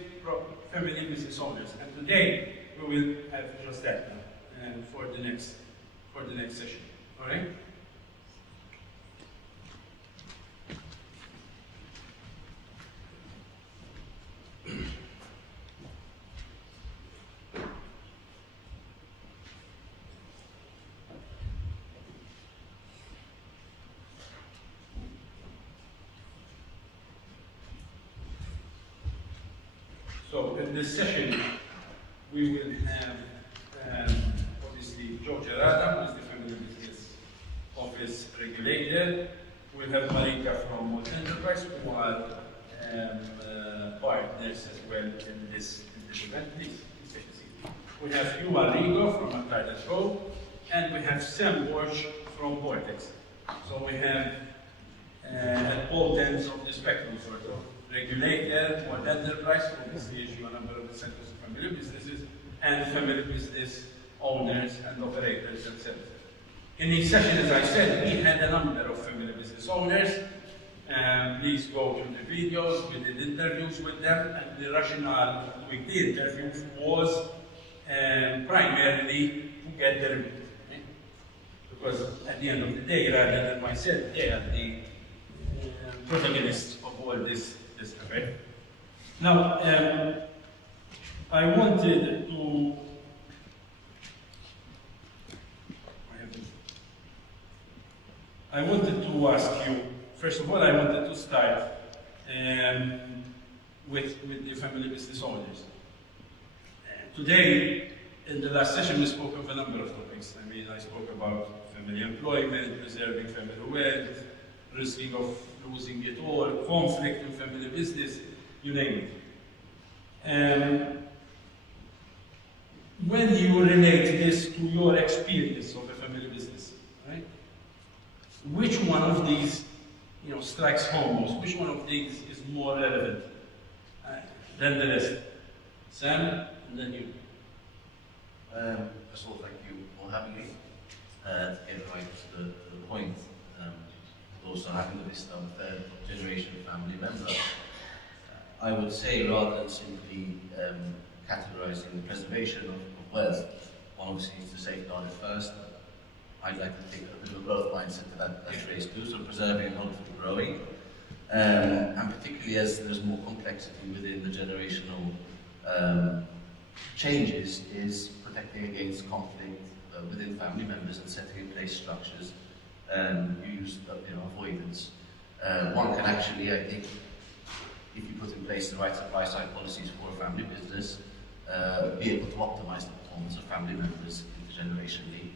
family business owners. And today we will have just that for the next session. All right? So in this session, we will have obviously Joe Gerada, who is the Family Business Office regulator. We'll have Marika from Wood Enterprise, who are partners as well in this event. Please, we have Hugh Arrigo from Antarctica Co, and we have Sam Walsh from Vortex. So we have at both ends of the spectrum, sort of. Regulator or enterprise, obviously issue a number of incentives to family businesses, and family business owners and operators themselves. In each session, as I said, we had a number of family business owners. Please go to the videos, we did interviews with them, and the rationale with the interviews was primarily to get their input. Because at the end of the day, rather than myself, they are the protagonists of all this. Okay. Now, I wanted to ask you, first of all, I wanted to start with the family business owners. Today, in the last session, we spoke of a number of topics. I mean, I spoke about family employment, preserving family wealth, risking of losing it all, conflict in family business, you name it. When you relate this to your experience of a family business, right? Which one of these, strikes home most? Which one of these is more relevant than the rest? Sam, and then you. First of all, thank you for having me. To get right to the point. Also having the list of third generation family member. I would say rather than simply categorizing the preservation of wealth, one obviously needs to safeguard it first. I'd like to take a bit of a growth mindset to that phrase too, so preserving and hopefully growing. And particularly as there's more complexity within the generational changes, is protecting against conflict within family members and setting in place structures. You use avoidance. One can actually, I think, if you put in place the right supply side policies for a family business, be able to optimize the performance of family members intergenerationally.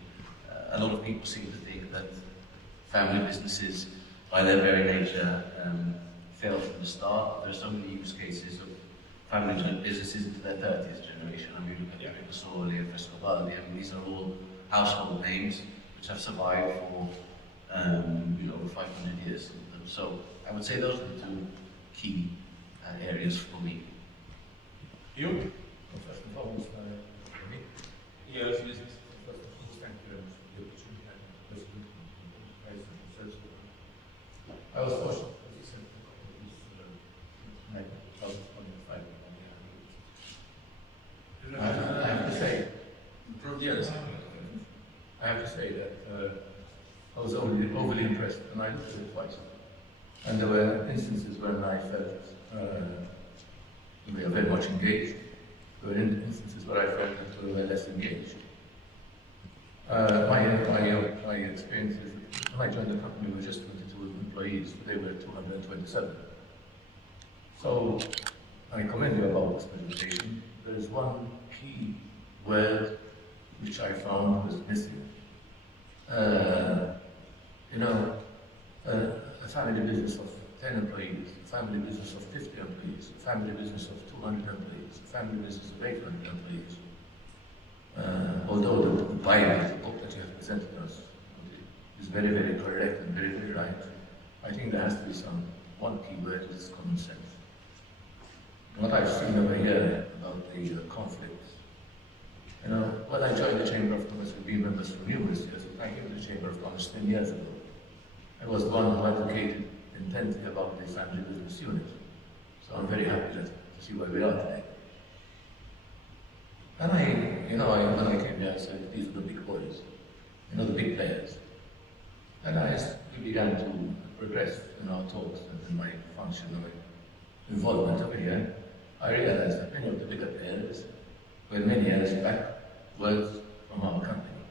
A lot of people seem to think that family businesses, by their very nature, fail from the start. There are so many use cases of family businesses into their 30th generation. I mean, look at Ricasoli and Frescobaldi. I mean, these are all household names which have survived for over 500 years. So I would say those are the two key areas for me. You? Well, first and foremost, for me, Yes, business. first and foremost, thank you very much for the opportunity and the president and I was fortunate, as you said, to I looked at it twice. And there were instances when I felt we are very much engaged. There were instances where I felt that we were less engaged. My experience is that when I joined the company, we were just 22 employees. Today we're 227. So I commend you about this presentation. There is one key word which I found was missing. A family business of 10 employees, a family business of 50 employees, a family business of 200 employees, a family business of 800 employees. Although the Bible, the book that you have presented us, is very, very correct and very, very right, I think there has to be one key word is common sense. What I've seen over here about the conflicts, when I joined the Chamber of Commerce, we've been members for numerous years. I came to the Chamber of Commerce 10 years ago. I was the one who advocated intensely about the family business unit. So I'm very happy to see where we are today. And when I came here, I said, these are the big boys, the big players. And as we began to progress in our talks and in my functional involvement over here, I realized that many of the bigger players were many years back was from our company.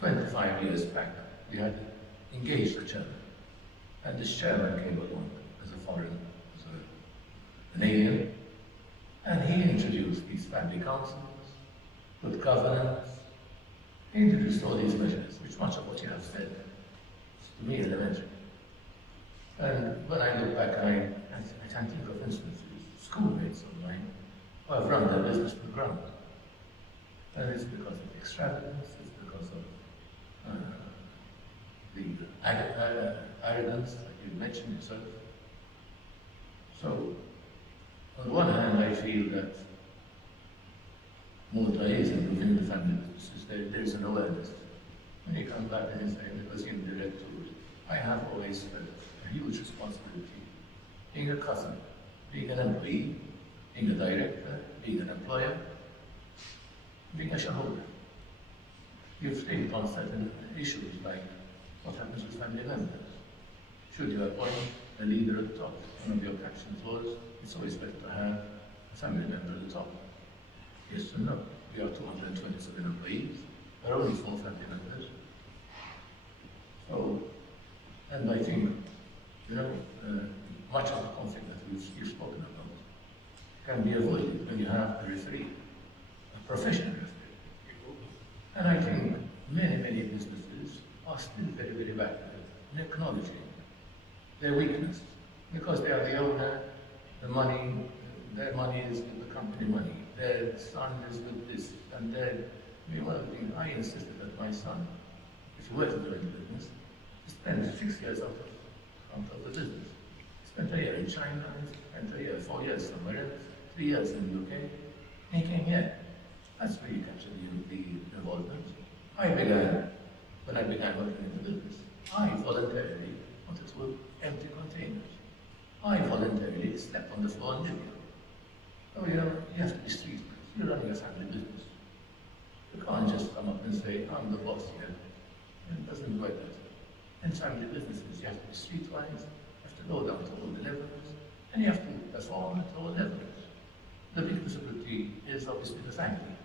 25 years back, we had engaged the chairman. And this chairman came along as a foreign, an alien, and he introduced these family councils, good governance. He introduced all these measures, which much of what you have said is to me elementary. And when I look back, I can think of instances, schoolmates of mine, who have run their business to the ground. And it's because of extravagance, it's because of the arrogance that you mentioned yourself. So, on the one hand, I feel that Malta is improving the family businesses. There is an awareness. When you come back and you say, because you're the director, I have always felt a huge responsibility. Being a cousin, being an employee, being a director, being an employer, being a shareholder. You've stayed on certain issues like what happens with family members. Should you appoint a leader at the top? One of your captions was, it's always better to have a family member at the top. Yes or no? We are 227 employees. There are only 4 family members. So, and I think, much of the conflict that you've spoken about can be avoided when you have a referee, a professional referee. And I think many, many businesses are still very, very backward in acknowledging their weakness because they are the owner, their money is with the company money, their son is with this, and one of the things I insisted that my son, if he were to go into business, spend 6 years out of the business. Spent a year in China, spent a year, 4 years somewhere else, 3 years in the UK, and he came here. That's where you capture the involvement. When I began working in the business, I voluntarily wanted to empty containers. I voluntarily slept on the floor in Libya. Oh, you have to be street. You're running a family business. You can't just come up and say, I'm the boss here. It doesn't work that way. In family businesses, you have to be streetwise, you have to go down to all the levels, and you have to perform at all levels. The big disability is obviously the family.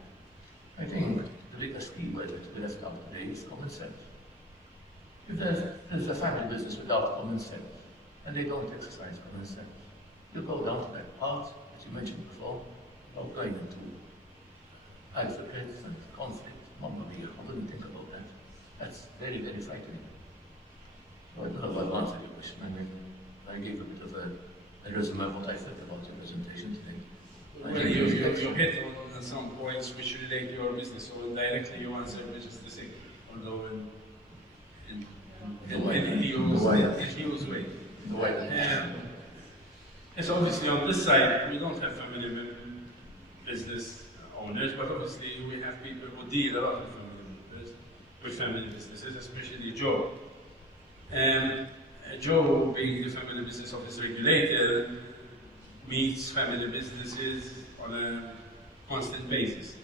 I think the biggest key word that we left out today is common sense. If there's a family business without common sense, and they don't exercise common sense, you go down to that part that you mentioned before, about going into advocates and conflict. Mamma mia, I wouldn't think about that. That's very, very frightening. So I don't know if I've answered your question. I gave a bit of a resume of what I felt about your presentation today. Well, you hit on some points which relate to your business, so indirectly you answered which is the same, although in Hugh's way. Yes, obviously on this side, we don't have family business owners, but obviously we have people who deal a lot with family businesses, especially Joe. Joe, being the family business office regulator, meets family businesses on a constant basis.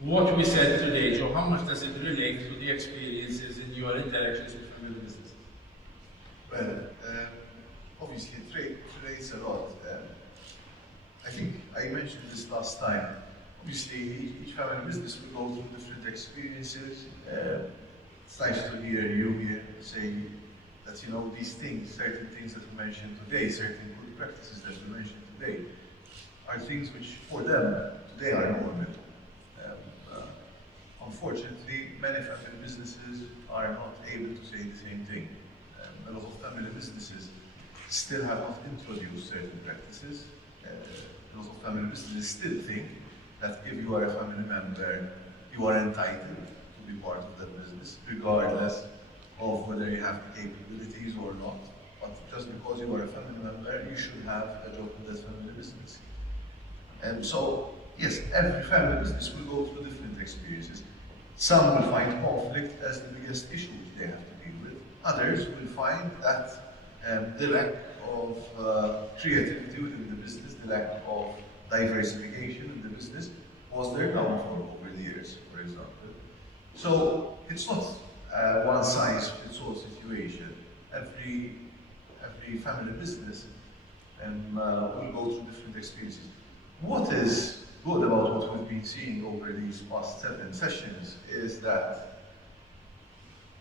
What we said today, Joe, how much does it relate to the experiences in your interactions with family businesses? Well, obviously it relates a lot. I think I mentioned this last time. Obviously, each family business will go through different experiences. It's nice to hear you here say that, you know, these things, certain things that we mentioned today, certain good practices that we mentioned today, are things which for them today are normal. Unfortunately, many family businesses are not able to say the same thing. A lot of family businesses still have not introduced certain practices. A lot of family businesses still think that if you are a family member, you are entitled to be part of that business, regardless of whether you have the capabilities or not. But just because you are a family member, you should have a job in that family business. And so, yes, every family business will go through different experiences. Some will find conflict as the biggest issue they have to deal with. Others will find that the lack of creativity within the business, the lack of diversification in the business was their downfall over the years, for example. So it's not a one-size-fits-all situation. Every family business will go through different experiences. What is good about what we've been seeing over these past 7 sessions is that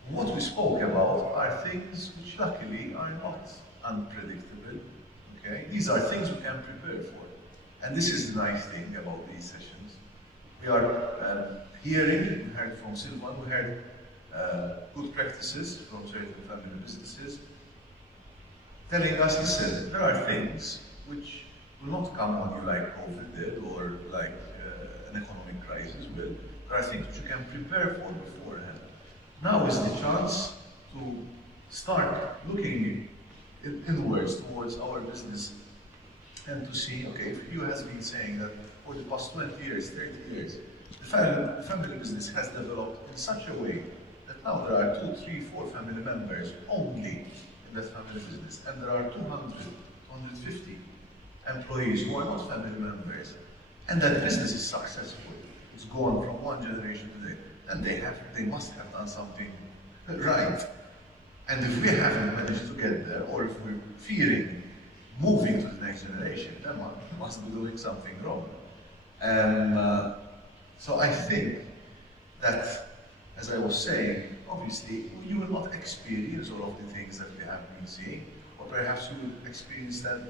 what we spoke about are things which luckily are not unpredictable. Okay? These are things we can prepare for. And this is the nice thing about these sessions. We are hearing, we heard from Silvan, we heard good practices from certain family businesses, telling us, listen, there are things which will not come on you like COVID did or like an economic crisis will. There are things which you can prepare for beforehand. Now is the chance to start looking inwards towards our business and to see, okay, if you has been saying that for the past 20 years, 30 years, the family business has developed in such a way that now there are 2, 3, 4 family members only in that family business, and there are 200, 250 employees who are not family members, and that business is successful. It's gone from one generation to the and they must have done something right. And if we haven't managed to get there, or if we're fearing moving to the next generation, then we must be doing something wrong. And so I think that, as I was saying, obviously you will not experience all of the things that we have been seeing, or perhaps you will experience them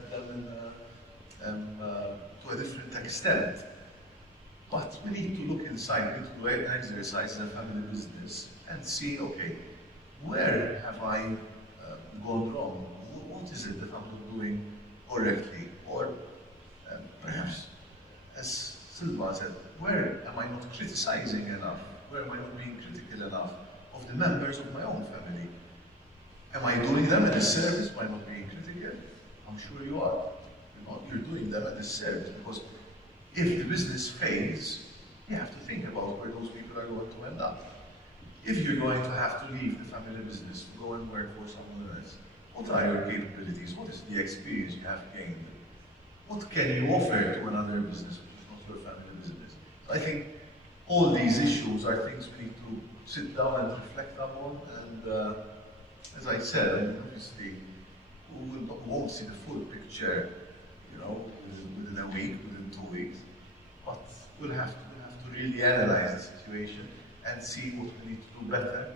to a different extent. But we need to look inside, we need to do an exercise in a family business and see, okay, where have I gone wrong? What is it that I'm not doing correctly? Or perhaps, as Silva said, where am I not criticizing enough? Where am I not being critical enough of the members of my own family? Am I doing them a disservice by not being critical? I'm sure you are. You're doing them a disservice, because if the business fails, you have to think about where those people are going to end up. If you're going to have to leave the family business to go and work for someone else, what are your capabilities? What is the experience you have gained? What can you offer to another business which is not your family business? I think all these issues are things we need to sit down and reflect upon. And as I said, obviously, we won't see the full picture, within a week, within 2 weeks. But we'll have to really analyze the situation and see what we need to do better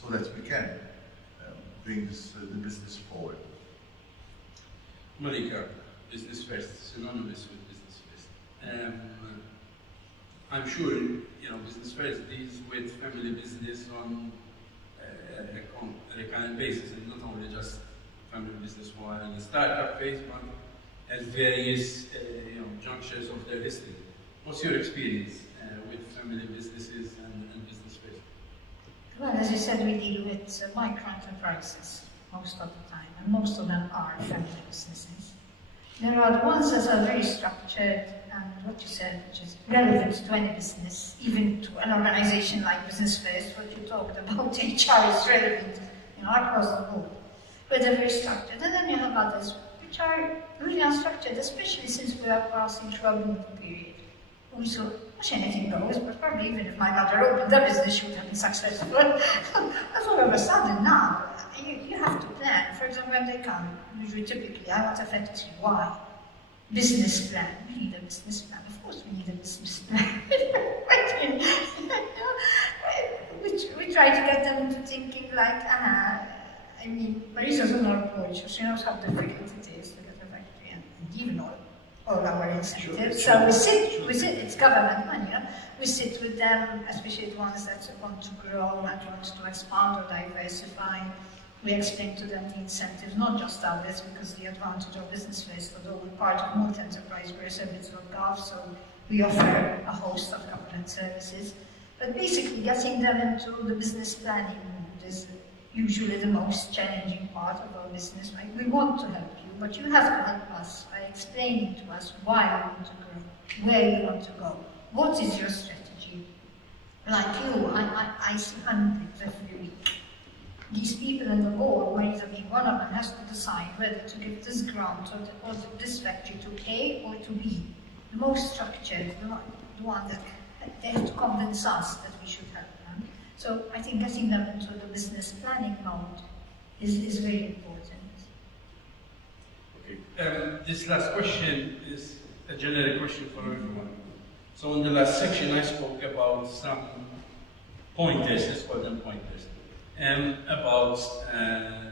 so that we can bring the business forward. Monica, business first, synonymous with business first. I'm sure, business first deals with family business on a recurrent basis, and not only just family business while in the startup phase, but at various junctures of their history. What's your experience with family businesses and business first? Well, as you said, we deal with micro enterprises most of the time, and most of them are family businesses. There are the ones that are very structured, and what you said, which is relevant to any business, even to an organization like Business First. What you talked about, HR is relevant, across the board. But they're very structured, and then you have others which are really unstructured, especially since we are passing through a boom period. Also, Much anything goes, but probably even if my mother opened a business, she would have been successful. But all of a sudden now, you have to plan. For example, when they come, usually typically, I want a fantasy. Why? Business plan. We need a business plan. Of course we need a business plan. we try to get them into thinking like, I mean, Marisa's on our porch, so she knows how difficult it is to get a factory and even all our incentives. So we sit, it's government money, yeah? We sit with them, especially the ones that want to grow and want to expand or diversify. We explain to them the incentives, not just ours, because the advantage of Business First, although we're part of multi-enterprise, we're a service.gov, so we offer a host of government services. But basically, getting them into the business planning mood is usually the most challenging part of our business. Right? We want to help you, but you have to help us by explaining to us why you want to grow, where you want to go, what is your strategy. Like you, I see hundreds every week. These people in the board, Marisa being one of them, has to decide whether to give this grant or this factory to A or to B. The most structured, the one that they have to convince us that we should help them. So I think getting them into the business planning mode is very important. Okay. This last question is a generic question for everyone. So in the last section, I spoke about some pointers, let's call them pointers, about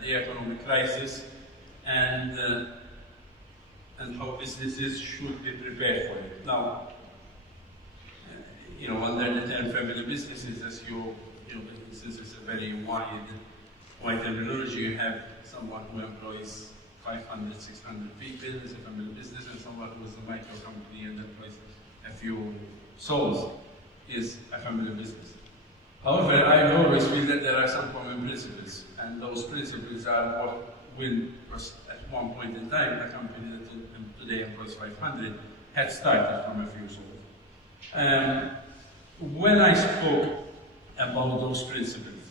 the economic crisis and how businesses should be prepared for it. Now, under the term family businesses, as businesses is a very wide terminology. You have someone who employs 500, 600 people is a family business, and someone who is a micro company and employs a few souls is a family business. However, I always feel that there are some common principles, and those principles are what will, at one point in time, a company that today employs 500 had started from a few souls. When I spoke about those principles,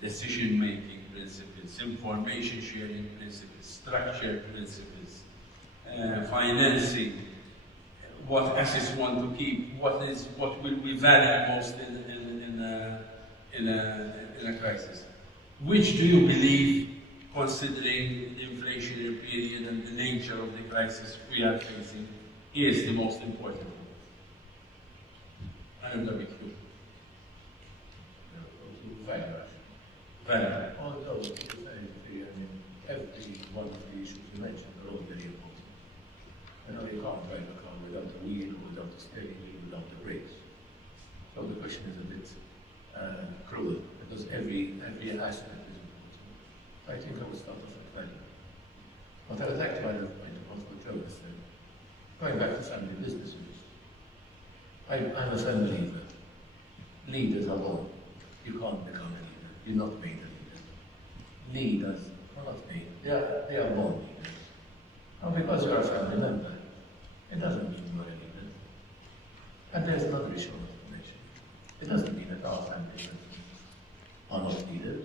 decision-making principles, information sharing principles, structure principles, financing, what assets we want to keep, what will we value most in a crisis. Which do you believe, considering the inflationary period and the nature of the crisis we are facing, is the most important one? I am the big two. Value. Although, every one of the issues you mentioned are all very important. You can't drive a car without the wheel, without the steering wheel, without the brakes. So the question is a bit cruel, because every aspect is important. I think I would start off with value. What I would like to add a point upon what Joe was saying, going back to family businesses, I'm a firm believer. Leaders are born. You can't become a leader. You're not made a leader. Leaders are not made. They are born leaders. Now, because you're a family member, it doesn't mean you're a leader. And there's another issue of information. It doesn't mean that our family members are not leaders,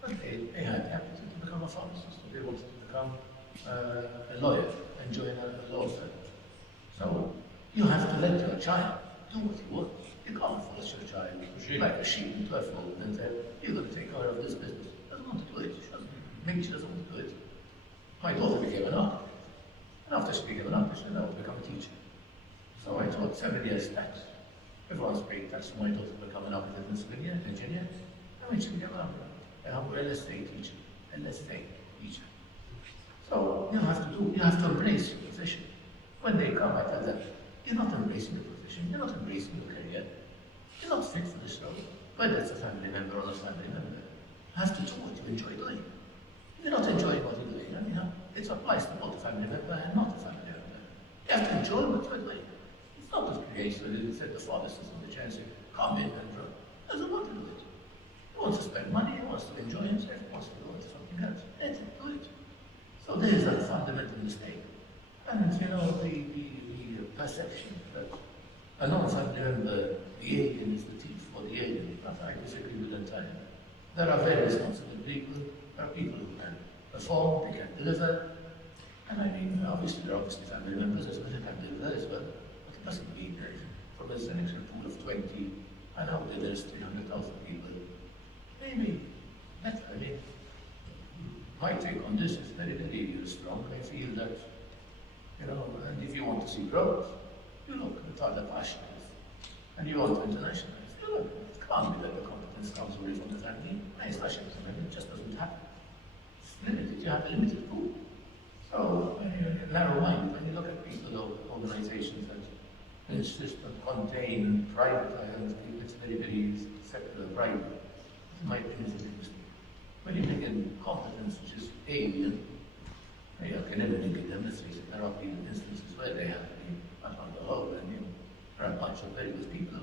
but they had happened to become a pharmacist, or they wanted to become a lawyer and join a law firm. So you have to let your child do what you want. You can't force your child like a sheep into a fold and say, you're going to take care of this business. She doesn't want to do it. Maybe she doesn't want to do it. My daughter became an architect. And after she became an architect, she said, I will become a teacher. So I taught 7 years tax. Everyone's paid tax for my daughter to become an architect and engineer. And when she became an architect, I'm a real estate teacher. So you have to embrace your profession. When they come, I tell them, you're not embracing the profession, you're not embracing your career. You're not fit for this role, whether it's a family member or not a family member. You have to do what you enjoy doing. If you're not enjoying what you're doing, it applies to both a family member and not a family member. You have to enjoy what you're doing. It's not the creation that said the father sits on the chair and says, come in and draw. He doesn't want to do it. He wants to spend money, he wants to enjoy himself, he wants to go into something else. Let him do it. So there is a fundamental mistake. And the perception that a non-family member, the alien is the thief or the alien, I disagree with entirely. There are very responsible people, there are people who can perform, they can deliver. And obviously there are family members as well who can deliver as well. But it doesn't mean that from a selection pool of 20, and out there's 300,000 people. Maybe better. I mean, my take on this is very, very strong. I feel that, you know, and if you want to see growth, you look at other passions, and you want to internationalize. You look, it can't be that the competence comes away from the family. Nice fashions, I mean, it just doesn't happen. It's limited. You have a limited pool. So, narrow-minded, when you look at people or organizations that insist on contain and privatize, it's very, very secular private. In my opinion, it's interesting. When you bring in competence which is alien, you can never link it them, let's face it, there are even instances where they have been, not on the whole, and there are a bunch of very good people.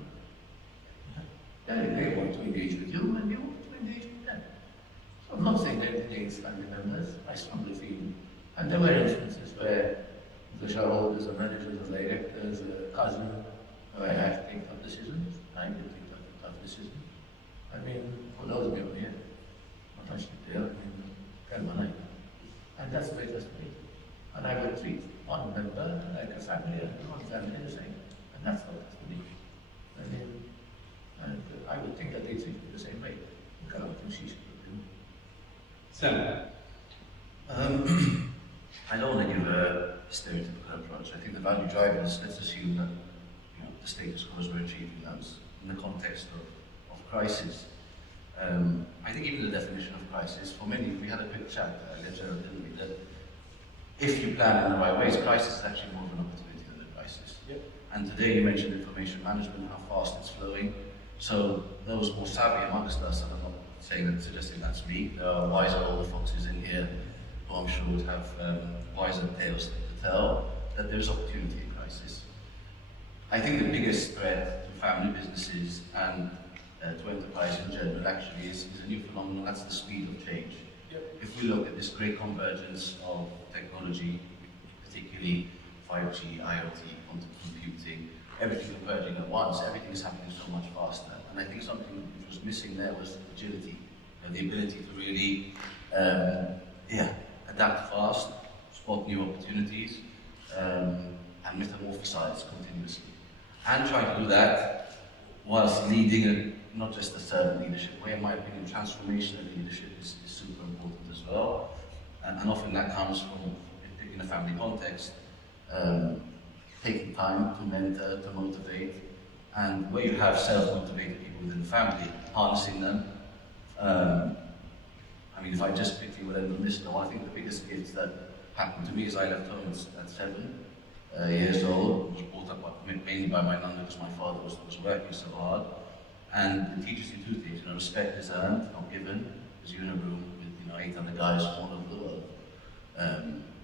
They want to engage with you, and you want to engage with them. So I'm not saying they're against family members, I strongly feel. And there were instances where the shareholders and managers and directors, a cousin, I had to take tough decisions. I did take tough decisions. I mean, who knows me over here? Not much there, I mean, permanent. And that's the way it has to be. And I would treat one member like a family and one family the same. And that's how it has to be. I mean, and I would think that they treat me the same way. You cannot do she should do. Sam. I don't want to give a stereotypical approach. I think the value drivers, let's assume that the status quo we're achieving those in the context of crisis. I think even the definition of crisis, for many, we had a quick chat earlier, Gerald, didn't we, that if you plan in the right ways, crisis is actually more of an opportunity than a crisis. Yep. And today you mentioned information management, how fast it's flowing. So those more savvy amongst us, and I'm not suggesting that's me, there are wiser older foxes in here who I'm sure would have wiser tales to tell, that there's opportunity in crisis. I think the biggest threat to family businesses and to enterprise in general actually is a new phenomenon, that's the speed of change. Yep. If we look at this great convergence of technology, particularly 5G, IoT, quantum computing, everything converging at once, everything is happening so much faster. And I think something which was missing there was agility, the ability to really adapt fast, spot new opportunities, and metamorphosize continuously. And try to do that whilst leading not just a servant leadership way. In my opinion, transformational leadership is super important as well. And often that comes from, in a family context, taking time to mentor, to motivate, and where you have self-motivated people within the family, harnessing them. I mean, if I just quickly would end on this note, I think the biggest gift that happened to me is I left home at 7 years old, was brought up mainly by my nan because my father was working so hard. And it teaches you two things, respect is earned, not given, because you're in a room with 8 other guys from all over the world.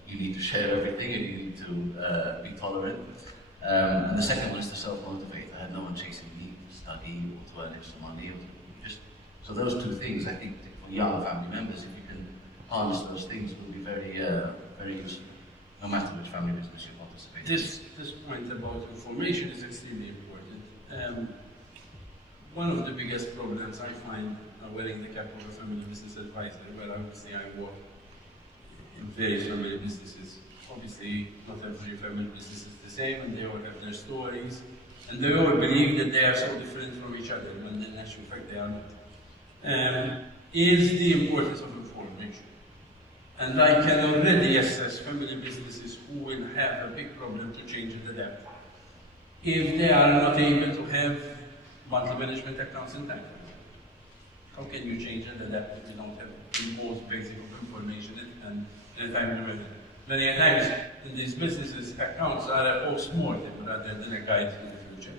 You need to share everything and you need to be tolerant. And the second one is to self-motivate. I had no one chasing me to study or to earn extra money. So those two things, I think, for young family members, if you can harness those things, will be very, very useful, no matter which family business you participate in. This point about information is extremely important. One of the biggest problems I find wearing the cap of a family business advisor, where obviously I work in various family businesses. Obviously, not every family business is the same, and they all have their stories, and they all believe that they are so different from each other, when in actual fact they are not. Is the importance of information. And I can already assess family businesses who will have a big problem to change and adapt if they are not able to have monthly management accounts in time. How can you change and adapt if you don't have the most basic of information and in a timely manner? Many times in these businesses, accounts are a post-mortem rather than a guide to the future.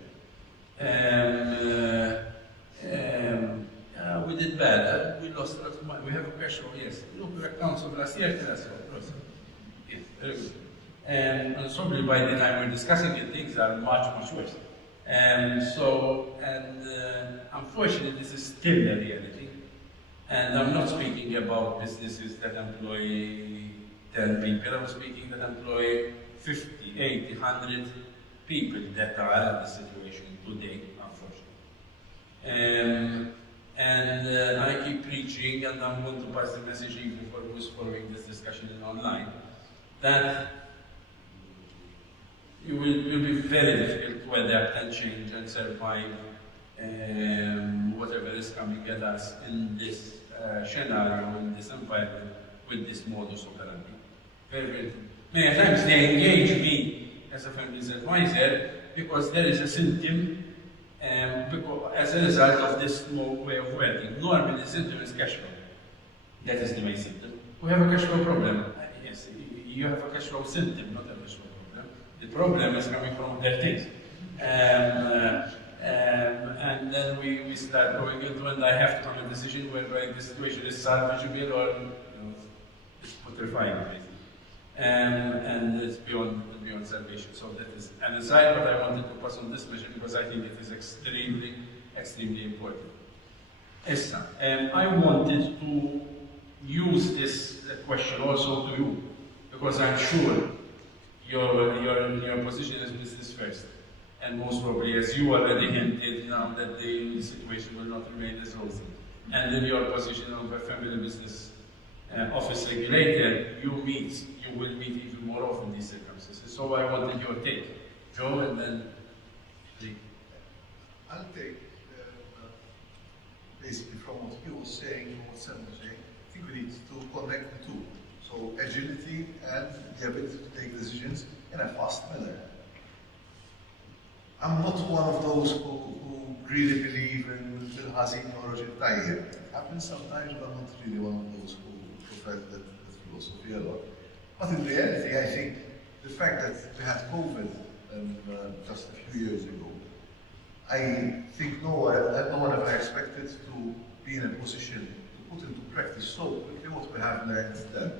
We did bad, we lost a lot of money, we have a cash flow, yes. Look, your accounts of last year tell us what. Yes, very good. And probably by the time we're discussing it, things are much, much worse. Unfortunately, this is still the reality. And I'm not speaking about businesses that employ 10 people, I'm speaking that employ 50, 80, 100 people that are in this situation today, unfortunately. I keep preaching, and I'm going to pass the message even for who's following this discussion online, that it will be very difficult to to adapt and change and survive whatever is coming at us in this scenario, in this environment, with this modus operandi. Very, very true. Many times they engage me as a family's advisor because there is a symptom because as a result of this way of working. Normally the symptom is cash flow. That is the main symptom. We have a cash flow problem. Yes, you have a cash flow symptom, not a cash flow problem. The problem is coming from other things. And then we start going into, and I have to make a decision whether the situation is salvageable or it's putrefying, basically. And it's beyond salvation. So that is an aside, but I wanted to pass on this measure because I think it is extremely, extremely important. Esther, I wanted to use this question also to you because I'm sure your position is business first. And most probably, as you already hinted now, that the situation will not remain as rosy. And in your position of a family business office regulator, you will meet even more often these circumstances. So I wanted your take, Joe, and then Lee. I'll take basically from what he was saying, what Sam was saying. I think we need to connect the two. So agility and the ability to take decisions in a fast manner. I'm not one of those who really believe in Bil Hazin or Rajil Tayyib. It happens sometimes, but I'm not really one of those who profess that philosophy a lot. But in reality, I think the fact that we had COVID just a few years ago, I think no one ever expected to be in a position to put into practice so quickly what we have learned then.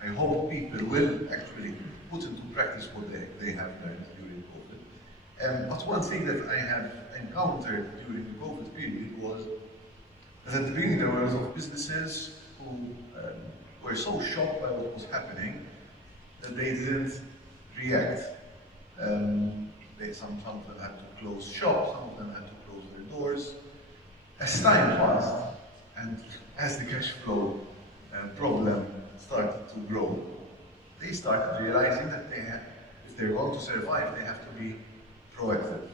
I hope people will actually put into practice what they have learned during COVID. But one thing that I have encountered during the COVID period was that at the beginning there were a lot of businesses who were so shocked by what was happening that they didn't react. Some of them had to close shop, some of them had to close their doors. As time passed, and as the cash flow problem started to grow, they started realizing that if they're going to survive, they have to be proactive.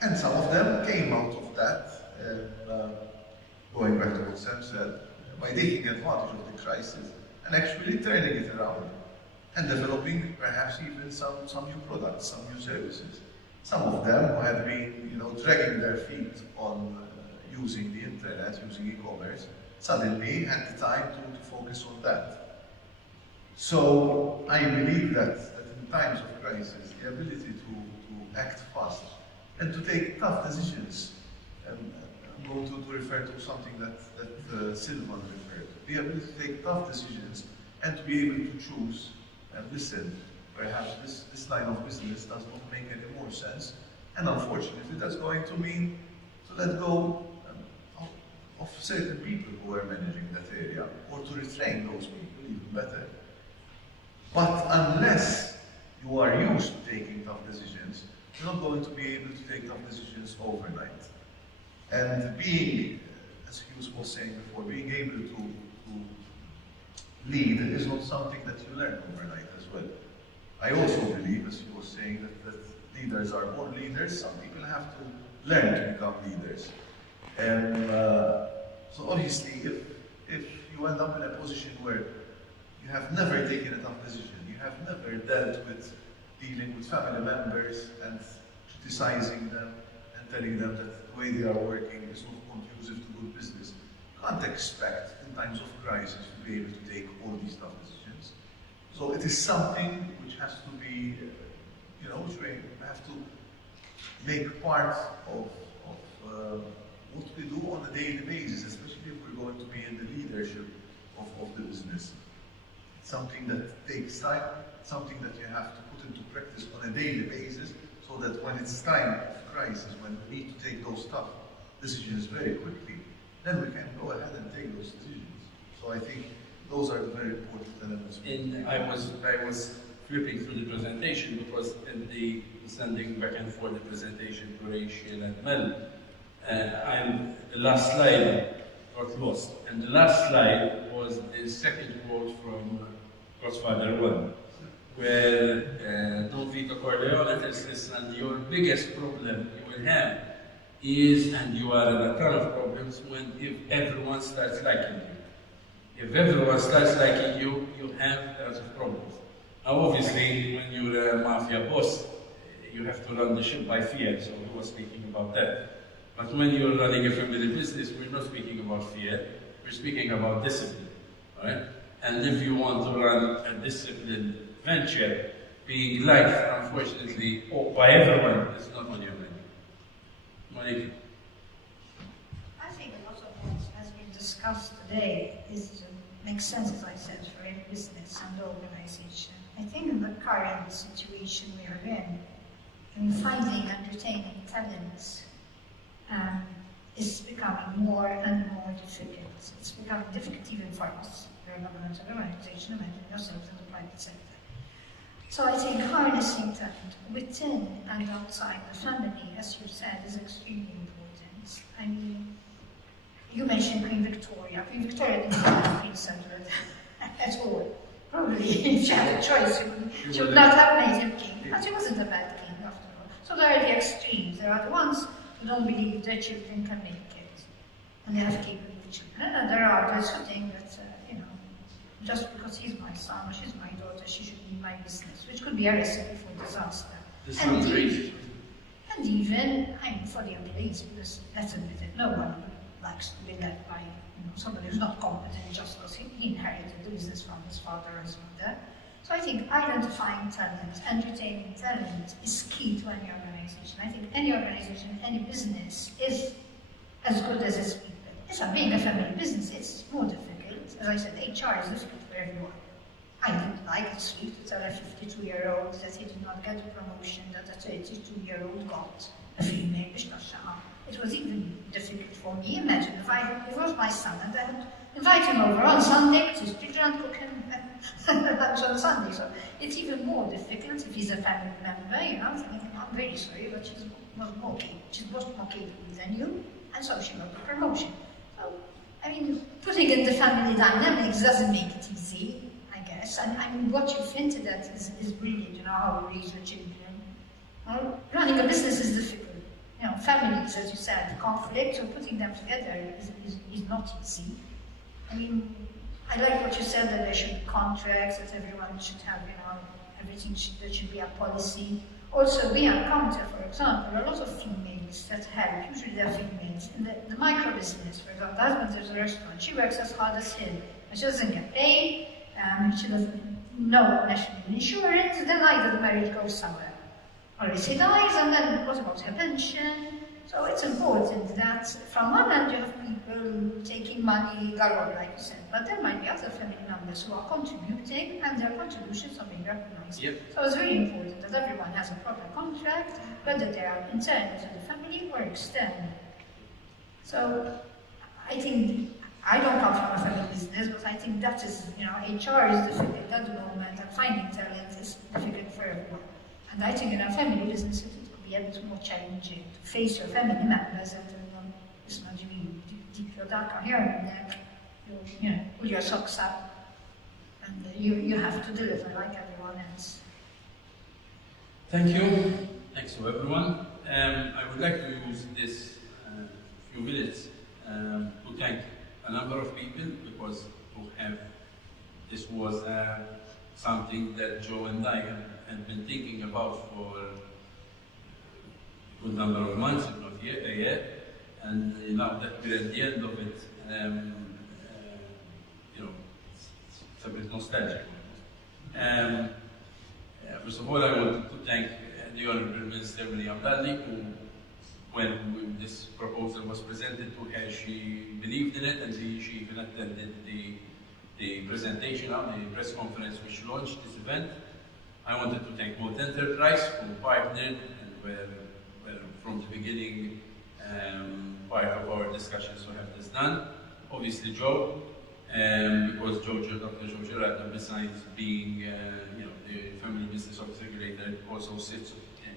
And some of them came out of that, going back to what Sam said, by taking advantage of the crisis and actually turning it around and developing perhaps even some new products, some new services. Some of them who had been, dragging their feet on using the internet, using e-commerce, suddenly had the time to focus on that. So I believe that in times of crisis, the ability to act fast and to take tough decisions, and I'm going to refer to something that Silvan referred to, the ability to take tough decisions and to be able to choose and listen. Perhaps this line of business does not make any more sense, and unfortunately that's going to mean to let go of certain people who are managing that area, or to retrain those people even better. But unless you are used to taking tough decisions, you're not going to be able to take tough decisions overnight. And being, as Hughes was saying before, being able to lead is not something that you learn overnight as well. I also believe, as he was saying, that leaders are born leaders. Some people have to learn to become leaders. And so obviously, if you end up in a position where you have never taken a tough decision, you have never dealt with dealing with family members and criticizing them and telling them that the way they are working is not conducive to good business, you can't expect in times of crisis to be able to take all these tough decisions. So it is something which has to be, which we have to make part of what we do on a daily basis, especially if we're going to be in the leadership of the business. It's something that takes time, something that you have to put into practice on a daily basis, so that when it's time of crisis, when we need to take those tough decisions very quickly, then we can go ahead and take those decisions. So I think those are the very important elements. I was flipping through the presentation because in the sending back and forth the presentation to Rachel and Mel, the last slide got lost. And the last slide was the second quote from Godfather 1, where Don Vito Corleone tells this, and your biggest problem you will have is, and you are in a ton of problems, if everyone starts liking you. If everyone starts liking you, you have a lot of problems. Now, obviously, when you're a mafia boss, you have to run the ship by fear, so we were speaking about that. But when you're running a family business, we're not speaking about fear, we're speaking about discipline, all right? And if you want to run a disciplined venture, being liked, unfortunately, by everyone, is not on your menu. Monique? I think a lot of what has been discussed today makes sense, as I said, for any business and organization. I think in the current situation we are in, finding and retaining talents is becoming more and more difficult. It's becoming difficult even for us. We're a governmental organization, imagine yourselves in the private sector. So I think harnessing talent within and outside the family, as you said, is extremely important. I mean, you mentioned Queen Victoria. Queen Victoria didn't have Queen Center at all. Probably, if she had a choice, she would not have made him king. But he wasn't a bad king after all. So there are the extremes. There are the ones who don't believe their children can make it, and they have capable children. And there are others who think that, just because he's my son or she's my daughter, she should be my business, which could be a recipe for disaster. This sounds racist. And even, for the employees, because let's admit it, no one likes to be led by somebody who's not competent just because he inherited the business from his father or his mother. So I think identifying talent and retaining talent is key to any organization. I think any organization, any business is as good as its people. It's not being a family business, it's more difficult. As I said, HR is difficult for everyone. I didn't like the sweet to tell a 52-year-old that he did not get a promotion that a 32-year-old got, a female bishtasha. It was even difficult for me. Imagine if it was my son and I had invite him over on Sunday with his children and cook him lunch on Sunday. So it's even more difficult if he's a family member, thinking, I'm very sorry, but she's more capable than you, and so she got the promotion. So, putting in the family dynamics doesn't make it easy, I guess. And what you've hinted at is brilliant, how we raise your children. Running a business is difficult. Families, as you said, conflict, so putting them together is not easy. I like what you said, that there should be contracts, that everyone should have, there should be a policy. Also, we encounter, for example, a lot of females that help, usually they're females, in the micro business. For example, the husband has a restaurant, she works as hard as him, but she doesn't get paid, she doesn't know national insurance, then either the marriage goes somewhere, or he dies, and then what about her pension? So it's important that from one end you have people taking money galore, like you said, but there might be other family members who are contributing and their contributions are being recognized. Yep. So it's very important that everyone has a proper contract, whether they are internal to the family or external. So I think, I don't come from a family business, but I think that is, HR is difficult at the moment, and finding talent is difficult for everyone. And I think in a family business, it could be a bit more challenging to face your family members and it's not you deep your dark on your neck, pull your socks up, and you have to deliver like everyone else. Thank you. Thanks to everyone. I would like to use this few minutes to thank a number of people because this was something that Joe and I have been thinking about for a good number of months, if not a year. And now that we're at the end of it, it's a bit nostalgic. First of all, I want to thank the Honourable Minister Miriam Dalli, who, when this proposal was presented to her, she believed in it, and she even attended the presentation of the press conference which launched this event. I wanted to thank Moat Enterprise, who partnered and were from the beginning part of our discussions to have this done. Obviously Joe, because Dr. Joe Gerardner, besides being the Family Business Office Regulator, also sits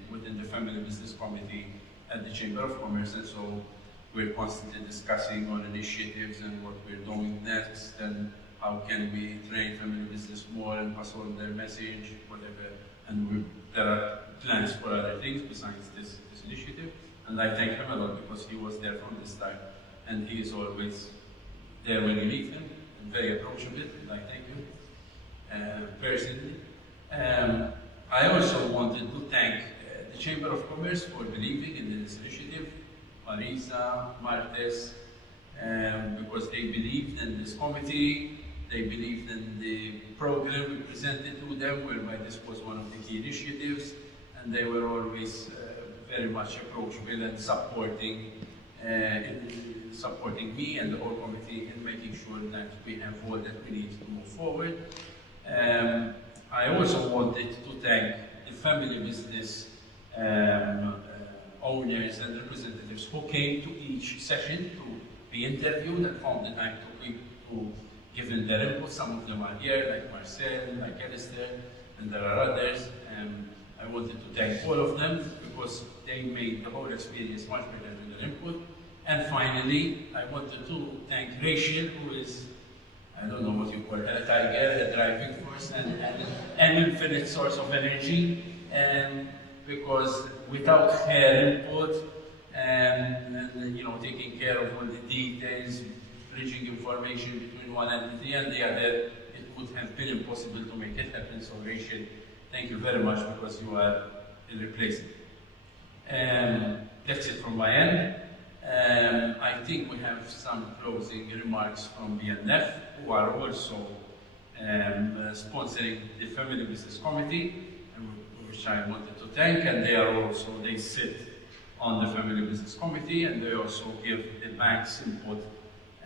within the Family Business Committee at the Chamber of Commerce, and so we're constantly discussing on initiatives and what we're doing next and how can we train family business more and pass on their message, whatever. And there are plans for other things besides this initiative. And I thank him a lot because he was there from the start, and he is always there when you need him, and very approachable, and I thank him personally. I also wanted to thank the Chamber of Commerce for believing in this initiative, Marisa, Martes, because they believed in this committee, they believed in the program we presented to them, whereby this was one of the key initiatives, and they were always very much approachable and supporting me and the whole committee in making sure that we have all that we need to move forward. I also wanted to thank the family business owners and representatives who came to each session to be interviewed and found the time to give in their input. Some of them are here, like Marcel, like Alistair, and there are others. I wanted to thank all of them because they made the whole experience much better with their input. And finally, I wanted to thank Rachel, who is, I don't know what you call her, a tiger, a driving force, and an infinite source of energy. Because without her input and taking care of all the details, bridging information between one entity and the other, it would have been impossible to make it happen. So Rachel, thank you very much because you are irreplaceable. That's it from my end. I think we have some closing remarks from BNF, who are also sponsoring the Family Business Committee, which I wanted to thank, and they sit on the Family Business Committee, and they also give the bank's input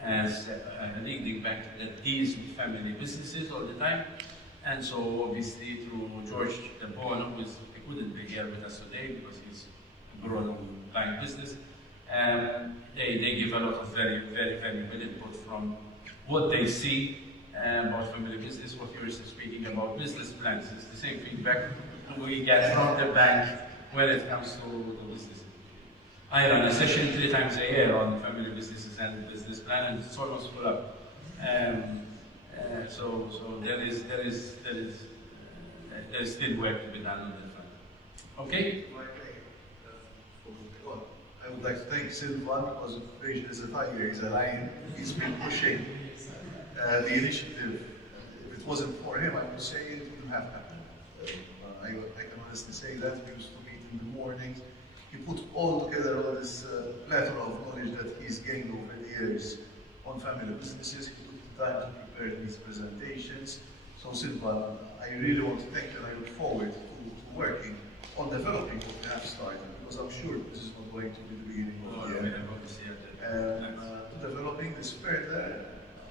as a leading bank that deals with family businesses all the time. And so obviously through George Bono, who couldn't be here with us today because he's abroad on bank business, they give a lot of very, very valuable input from what they see about family business, what you're speaking about business plans. It's the same feedback we get from the bank when it comes to business. I run a session 3 times a year on family businesses and business plan, and it's almost full up. So there is still work to be done on that front. Okay. I would like to thank Silvan because Rachel is a tiger, he's a lion. He's been pushing the initiative. If it wasn't for him, I would say it wouldn't have happened. I can honestly say that. We used to meet in the mornings. He put all together all this plethora of knowledge that he's gained over the years on family businesses. He took the time to prepare these presentations. So Silvan, I really want to thank you, and I look forward to working on developing what we have started, because I'm sure this is not going to be the beginning of the year. To developing this further,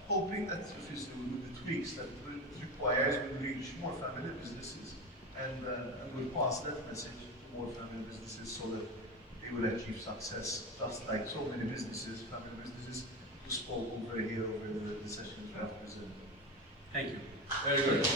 hoping that with the tweaks that it requires, we'll reach more family businesses and we'll pass that message to more family businesses so that they will achieve success, just like so many businesses, family businesses, who spoke over here over the session that we have presented. Thank you. Very good.